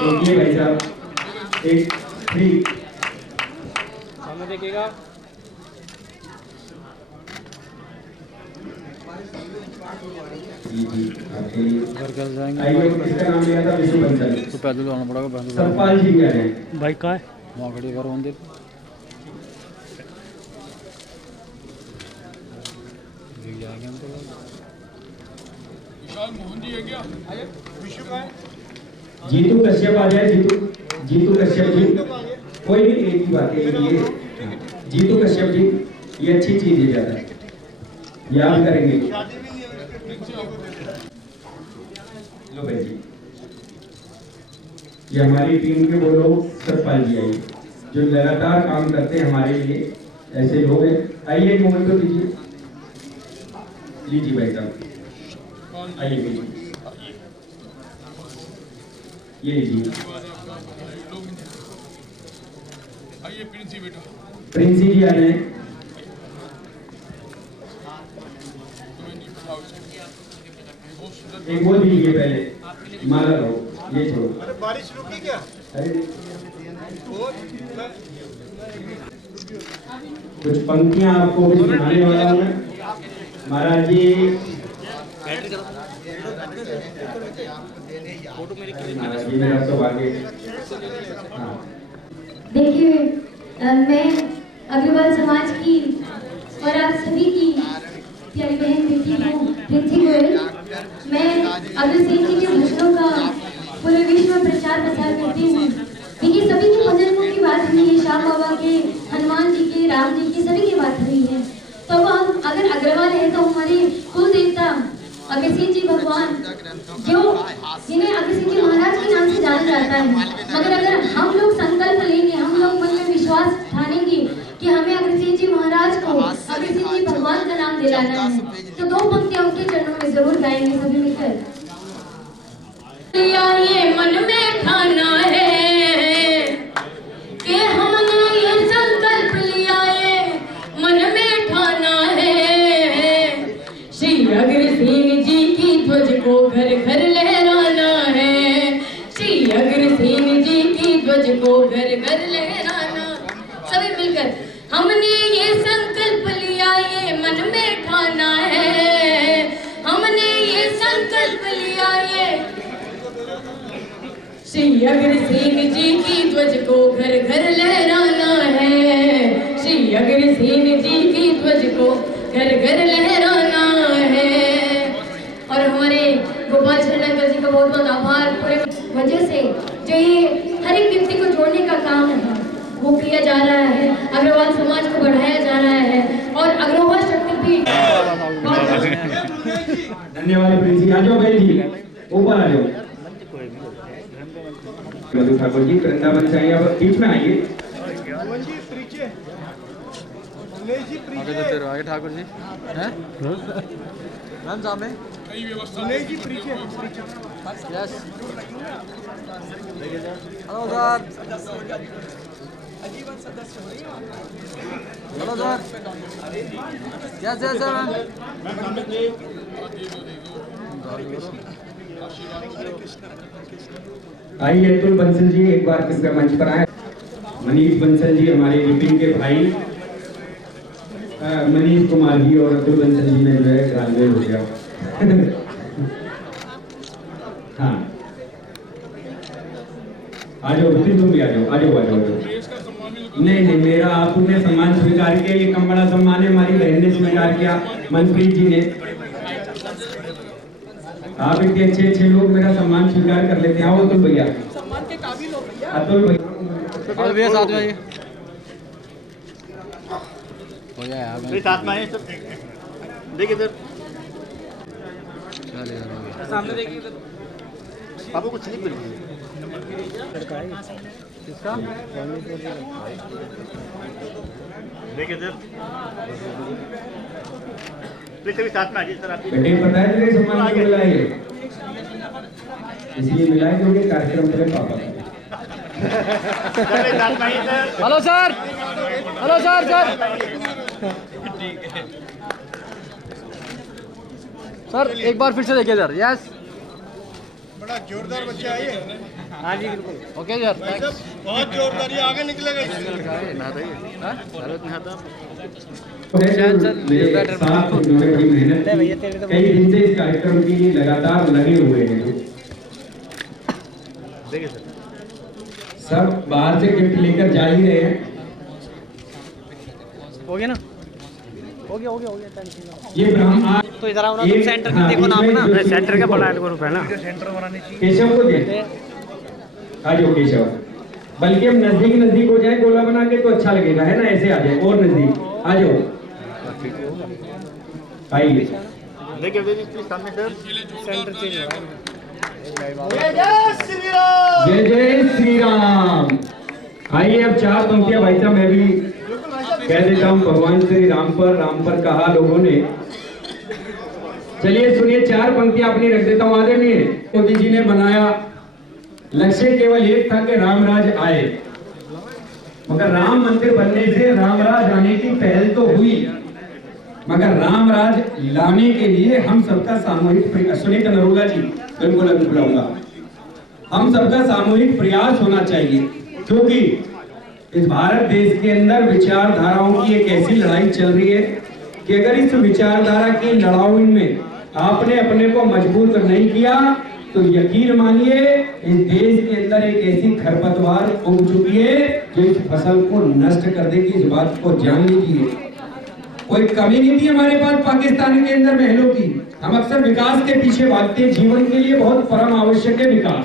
देखिए भाई साहब एक 3 सामने देखिएगा। आइए किसका नाम लिया था? विष्णु बंसल। तो पैदल आना पड़ेगा। सरपाल जी भी आ जाए। बाइक कहाँ है? वहाँ खड़ी करो मंदिर। मोहन जी है क्या? विशु का है? जीतू कश्यप आ जाए। जीतू कश्यप जी, कोई भी एक ही बात है ये जीतू कश्यप जी, ये अच्छी चीज है, ज्यादा याद करेंगे। लो भाई जी, ये हमारी टीम के वो लोग सतपाल जी आइए जो लगातार काम करते हैं हमारे लिए, ऐसे लोग हैं। आइए एक मोमेंट तो दीजिए, लीजिए भाई साहब, आइए ये लीजिए। आइए प्रिंसी बेटा। प्रिंसी जी आ जाए। एक वो दीजिए पहले, माला लो, ये छोड़ो। अरे बारिश रुकी क्या? अरे कुछ पंक्तियां आपको भी सुनाने वाला हूँ मैं। महाराज जी मेरा सौभाग्य। देखिए, मैं अग्रवाल समाज की और आप सभी की प्यारी बहन बेटी हूँ प्रिंसी गोयल। मैं अग्रसेन जी के भजनों का पूरे विश्व में प्रचार प्रसार करती हूँ। देखिए, सभी के भजनों की बात हुई है, श्याम बाबा के, हनुमान जी के, राम जी की, सभी की बात हुई है। तो अब हम अगर अग्रवाल है तो हमारे कुल देवता अग्रसेन जी भगवान, जो जिन्हें अग्रसेन जी महाराज के नाम से जाना जाता है, मगर अगर हम लोग संकल्प लेंगे, हम लोग मन में विश्वास ठानेंगे कि हमें अग्रसेन जी महाराज को, अग्रसेन जी भगवान का नाम दिलाना है, तो दो पंक्तियां उनके चरणों में जरूर गाएंगे सभी मिलकर। ये मन में ठाना है कि हमने ये संकल्प लिया है, मन में ठाना है, श्री अग्रसेन जी की ध्वज को घर घर लहराना है, श्री अग्रसेन जी की ध्वज को घर घर लहराना। सभी मिलकर हमने ये संकल्प लिया, ये मन में ठाना है, हमने ये संकल्प लिया, ये श्री अग्रसेन जी की ध्वज को घर घर लहराना है, श्री अग्रसेन जी की ध्वज को घर घर लहराना है। और हमारे गोपाल शरण जी का बहुत बहुत आभार, पूरे वजह से जो ये हर एक व्यक्ति को जोड़ने का काम है वो किया जा रहा है, अग्रवाल समाज को बढ़ाया जा रहा है और अग्रवाल शक्तिपीठ। धन्यवाद प्रिंसी। आ जाओ बहन जी, ऊपर आ जाओ। मधु ठाकुर जी वृंदावन से आइए, अब बीच में आइए। आगे तो तेरे आगे ठाकुर जी हैं मैम सामने कई व्यवस्था yes hello sir, hello sir, yes yes sir आइए अतुल बंसल जी एक बार कृपया मंच पर आए। मनीष बंसल जी हमारे विपिन के भाई, मनीष कुमार जी और अतुल बंसल जी में जो है ग्राजुएट हो गया। हाँ आ जाओ विपिन, तुम भी आ जाओ, आ जाओ आ जाओ। नहीं, मेरा आपने सम्मान स्वीकार किया, ये कम बड़ा सम्मान है, हमारी बहन ने स्वीकार किया, मनप्रीत जी ने। आप इतने अच्छे अच्छे लोग मेरा सम्मान स्वीकार कर लेते हैं। आओ अतुल भैया, सम्मान के काबिल हो भैया। अतुल भैया साथ में आइए, हो जाए यार साथ में आइए सब। देखिए इधर सामने देखिए इधर, आपको कुछ नहीं मिल रही किसका देखिए इधर प्लीज सभी साथ में आ जाइए सर। आप बेटे पता है तेरे सम्मान क्यों मिला है? इसलिए मिला है क्योंकि कार्यक्रम तेरे पापा का। साथ में आइए sir. Hello sir, hello sir sir एक बार फिर से देखिए सर। यस बड़ा जोरदार बच्चा है ये। हाँ जी बिल्कुल ओके सर, बहुत जोरदार, ये आगे निकलेगा। मेरे साथ उन्होंने बड़ी मेहनत की, कई दिन से इस कार्यक्रम के लिए लगातार लगे हुए हैं। देखिए सर, सब बाहर से गिफ्ट लेकर जा ही रहे हैं। हो गया ना, हो गया टेंशन ना। ये ब्राह्मण तो इधर आओ ना, तुम सेंटर में देखो नाम ना, सेंटर का बड़ा ग्रुप है ना, सेंटर बनानी चाहिए। केशव को दे, आ जाओ केशव, बल्कि हम नजदीक हो जाए गोला बना के तो अच्छा लगेगा, है ना, ऐसे आ जाए और नजदीक आ जाओ, आइए। देखिए प्लीज सामने सर, सेंटर चेंज हो रहा है। जय जय श्री राम। आइए अब 4 पंक्तियां भाई साहब मैं भी कह देता हूँ भगवान श्री राम पर कहा लोगों ने। चलिए सुनिए, 4 पंक्तियां अपनी रख देता हूँ। आदरणीय मोदी जी ने बनाया, लक्ष्य केवल एक था कि रामराज आए, मगर राम मंदिर बनने से रामराज आने की पहल तो हुई, मगर रामराज लाने के लिए हम सबका सामूहिक, सुनीता नरोला जी बिल्कुल अभी बुलाऊंगा, हम सबका सामूहिक प्रयास होना चाहिए, क्योंकि इस भारत देश के अंदर विचारधाराओं की एक ऐसी लड़ाई चल रही है कि अगर इस विचारधारा की लड़ाई में आपने अपने को मजबूत नहीं किया तो यकीन मानिए इस देश के अंदर एक ऐसी खरपतवार उग चुकी है जो इस फसल को नष्ट कर देगी। इस बात को जान लीजिए, कोई कमी नहीं थी हमारे पास पाकिस्तान के अंदर महलों की। हम अक्सर विकास के पीछे भागते, जीवन के लिए बहुत परम आवश्यक है विकास,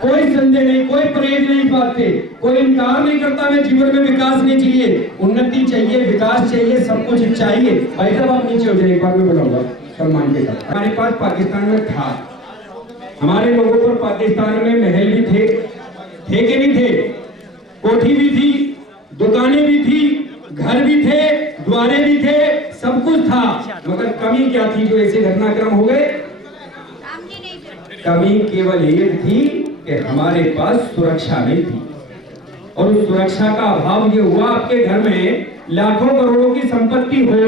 कोई संदेह नहीं, कोई परहेज नहीं इस बात से, कोई इनकार नहीं करता मैं जीवन में विकास नहीं चाहिए, उन्नति चाहिए, विकास चाहिए, सब कुछ चाहिए। भाई साहब आप नीचे हो जाए, एक बार मैं बताऊंगा सम्मान के साथ। हमारे पास पाकिस्तान में था, हमारे लोगों पर पाकिस्तान में महल भी थे कि नहीं थे, कोठी भी थी, दुकानें भी थी, घर भी थे, द्वारे भी थे, सब कुछ था, मगर कमी क्या थी जो ऐसे घटनाक्रम हो गए? कमी केवल एक थी कि हमारे पास सुरक्षा नहीं थी, और उस सुरक्षा का अभाव ये हुआ। आपके घर में लाखों करोड़ों की संपत्ति हो,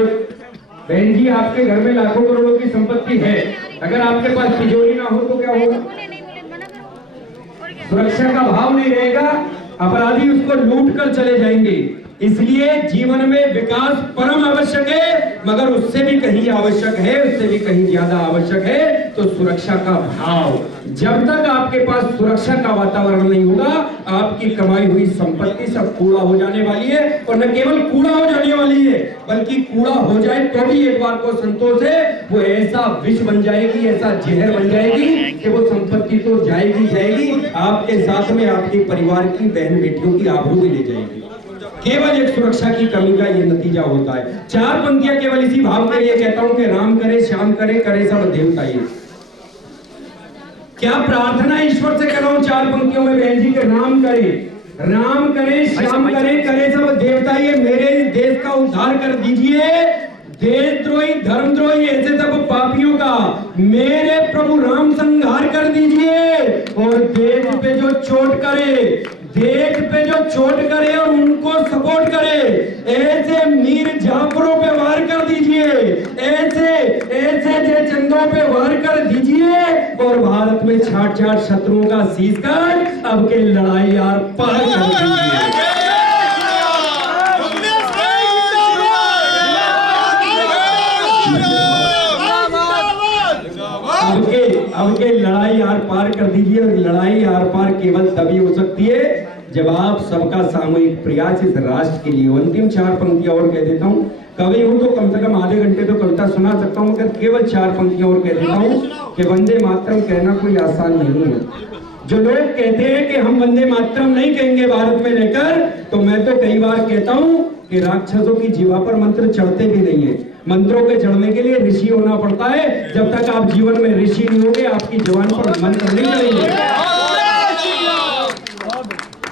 बहन जी आपके घर में लाखों करोड़ों की संपत्ति है, अगर आपके पास तिजोरी ना हो तो क्या होगा? सुरक्षा का भाव नहीं रहेगा, अपराधी उसको लूट कर चले जाएंगे। इसलिए जीवन में विकास परम आवश्यक है, मगर उससे भी कहीं आवश्यक है, उससे भी कहीं ज्यादा आवश्यक है तो सुरक्षा का भाव। जब तक आपके पास सुरक्षा का वातावरण नहीं होगा, आपकी कमाई हुई संपत्ति सब कूड़ा हो जाने वाली है, और न केवल कूड़ा हो जाने वाली है बल्कि कूड़ा हो जाए तो भी एक बार को संतोष है, वो ऐसा विष बन जाएगी, ऐसा जहर बन जाएगी कि वो संपत्ति तो जाएगी, आपके साथ में आपके परिवार की बहन बेटियों की आबरू भी ले जाएगी। केवल एक सुरक्षा की कमी का ये नतीजा होता है। 4 पंक्तियां केवल इसी भाव के लिए कहता हूं कि राम करे श्याम करे, करे सब देवता ही। क्या प्रार्थना ईश्वर से कर रहा हूं 4 पंक्तियों में बहन जी के राम करे श्याम करे, करे सब देवता ही। मेरे इस देश का उद्धार कर दीजिए, देशद्रोही धर्मद्रोही ऐसे सब पापियों का मेरे प्रभु राम संहार कर दीजिए, और देश पे जो चोट करे और उनको सपोर्ट करे ऐसे मीर जाफरों पे वार कर दीजिए, ऐसे जय चंदों पे वार कर दीजिए, और भारत में छाट शत्रुओं का शीश काट अब के लड़ाई यार पार कर दीजिए। अब के लड़ाई आर पार कर दीजिए, और लड़ाई आर पार केवल तभी हो सकती है जब आप सबका सामूहिक प्रयास इस राष्ट्र के लिए। अंतिम 4 पंक्तियां और कह देता हूँ, कवि हूँ तो कम से कम आधे घंटे तो कविता सुना सकता हूँ, मगर केवल 4 पंक्तियां और कह देता हूँ कि वंदे मातरम कहना कोई आसान नहीं है। जो लोग कहते हैं कि हम वंदे मातरम नहीं कहेंगे भारत में रहकर, तो मैं तो कई बार कहता हूँ कि राक्षसों की जीवा पर मंत्र चढ़ते भी नहीं है। मंत्रों के चढ़ने के लिए ऋषि होना पड़ता है, जब तक आप जीवन में ऋषि नहीं होंगे आपकी जवान पर मंत्र नहीं चढ़ेंगे।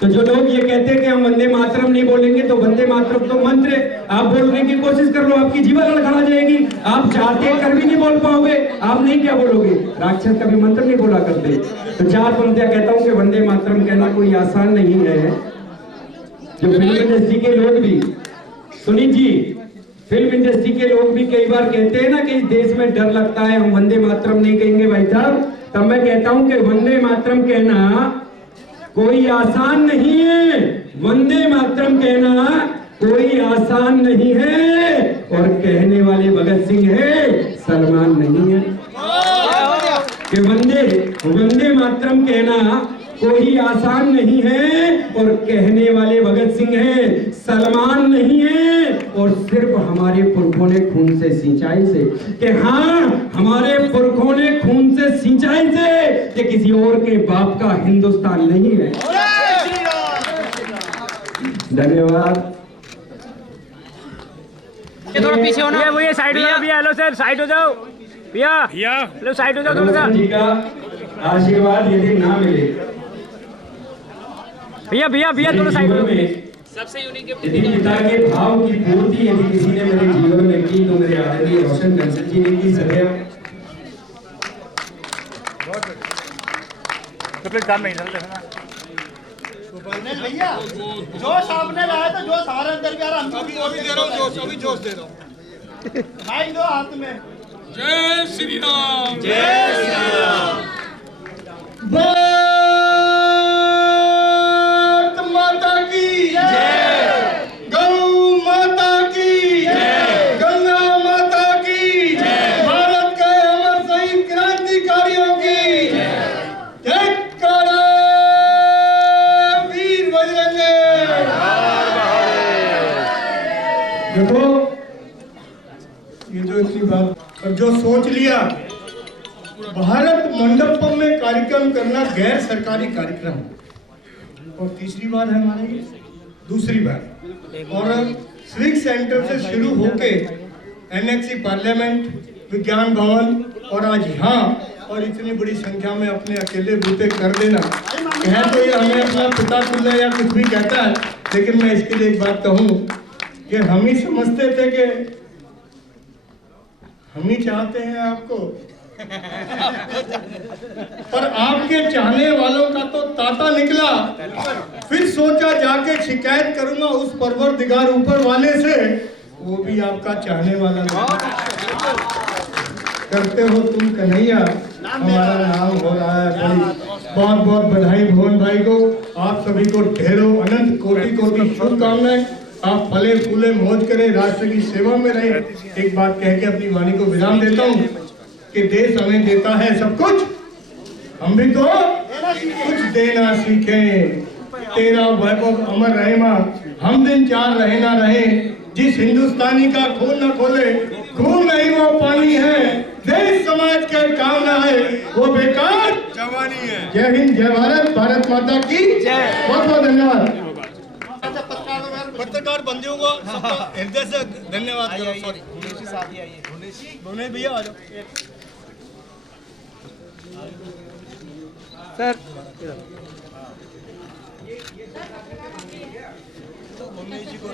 तो जो लोग ये कहते हैं कि हम वंदे मातरम नहीं बोलेंगे, तो वंदे मातरम तो मंत्र आप बोलने की कोशिश कर लो, आपकी जीवा लड़खड़ा जाएगी, आप चाहते कर भी नहीं बोल पाओगे, आप नहीं क्या बोलोगे? राक्षस कभी मंत्र नहीं बोला करते। तो 4 पंक्तियां कहता हूँ कि वंदे मातरम कहना कोई आसान नहीं है। जो फिल्म इंडस्ट्री के लोग भी, सुनील जी, फिल्म इंडस्ट्री के लोग भी कई बार कहते हैं ना कि इस देश में डर लगता है, हम वंदे मातरम नहीं कहेंगे भाई साहब, तब मैं कहता हूं कि वंदे मातरम कहना कोई आसान नहीं है, वंदे मातरम कहना कोई आसान नहीं है, और कहने वाले भगत सिंह है, सलमान नहीं है। कि वंदे मातरम कहना कोई आसान नहीं है और कहने वाले भगत सिंह हैं, सलमान नहीं है। और सिर्फ हमारे पुरखों ने खून से सिंचाई से, कि हाँ हमारे पुरखों ने खून से सिंचाई से, कि किसी और के बाप का हिंदुस्तान नहीं है। धन्यवाद। थोड़ा पीछे होना वो ये साइड हो जाओ भैया। हेलो सर, साइड हो जाओ भैया। हेलो साइड हो जाओ थोड़ा सा। जी का आशीर्वाद यदि ना मिले भैया थोड़ा साइड हो। सबसे यूनिक गिफ्ट यदि पिता के भाव की पूर्ति यदि किसी ने मेरे जीवन में की तो मेरे आदरणीय रोशन कंसल जी ने की। सदैव भैया जोश आपने लाया तो जोश हमारे अंदर भी आ रहा। अभी दे रहा हूँ जोश, अभी जोश दे रहा हूँ। माइक दो हाथ में। जय श्री राम, जय श्री राम। भारत माता की जय, गौ माता की जय, गंगा माता की जय, भारत के अमर शहीद क्रांतिकारियों की जय। देखो ये जो इतनी बात और जो सोच लिया भारत मंडपम में कार्यक्रम करना गैर सरकारी कार्यक्रम, और तीसरी बार है हमारे दूसरी बार। और सिविक सेंटर से शुरू होके एनएक्सी पार्लियामेंट, विज्ञान भवन और आज यहाँ, और इतनी बड़ी संख्या में अपने अकेले बूते कर देना है तो ये हमें अपना पिता तुल्य या कुछ भी कहता है। लेकिन मैं इसके लिए एक बात कहूँ कि हम ही समझते थे कि हम ही चाहते हैं आपको, पर आपके चाहने वालों का तो तांता निकला। फिर सोचा जाके शिकायत करूंगा उस परवरदिगार ऊपर वाले से, वो भी आपका चाहने वाला नहीं। करते हो तुम कन्हैया, हमारा नाम हो रहा है। बहुत बहुत बधाई भुवन भाई को, आप सभी को ढेरों अनंत कोटि कोटि शुभकामनाएं। आप फले फूले मौज करें, राष्ट्र की सेवा में रहे। एक बात कह के अपनी वाणी को विराम देता हूँ कि देश हमें देता है सब कुछ, हम भी तो कुछ देना सीखें। तेरा वैभव अमर रहे माँ, हम दिन चार रहे ना रहे। जिस हिंदुस्तानी का खून न खोले, खून नहीं वो पानी है। देश समाज के काम ना है वो बेकार जवानी है। जय हिंद, जय भारत, भारत माता की जय। बहुत बहुत धन्यवाद। पत्रकार बंदियों को सबका हृदय से धन्यवाद करो। सॉरी भुवनेश भैया आ जाओ सर। भुवनेश जी को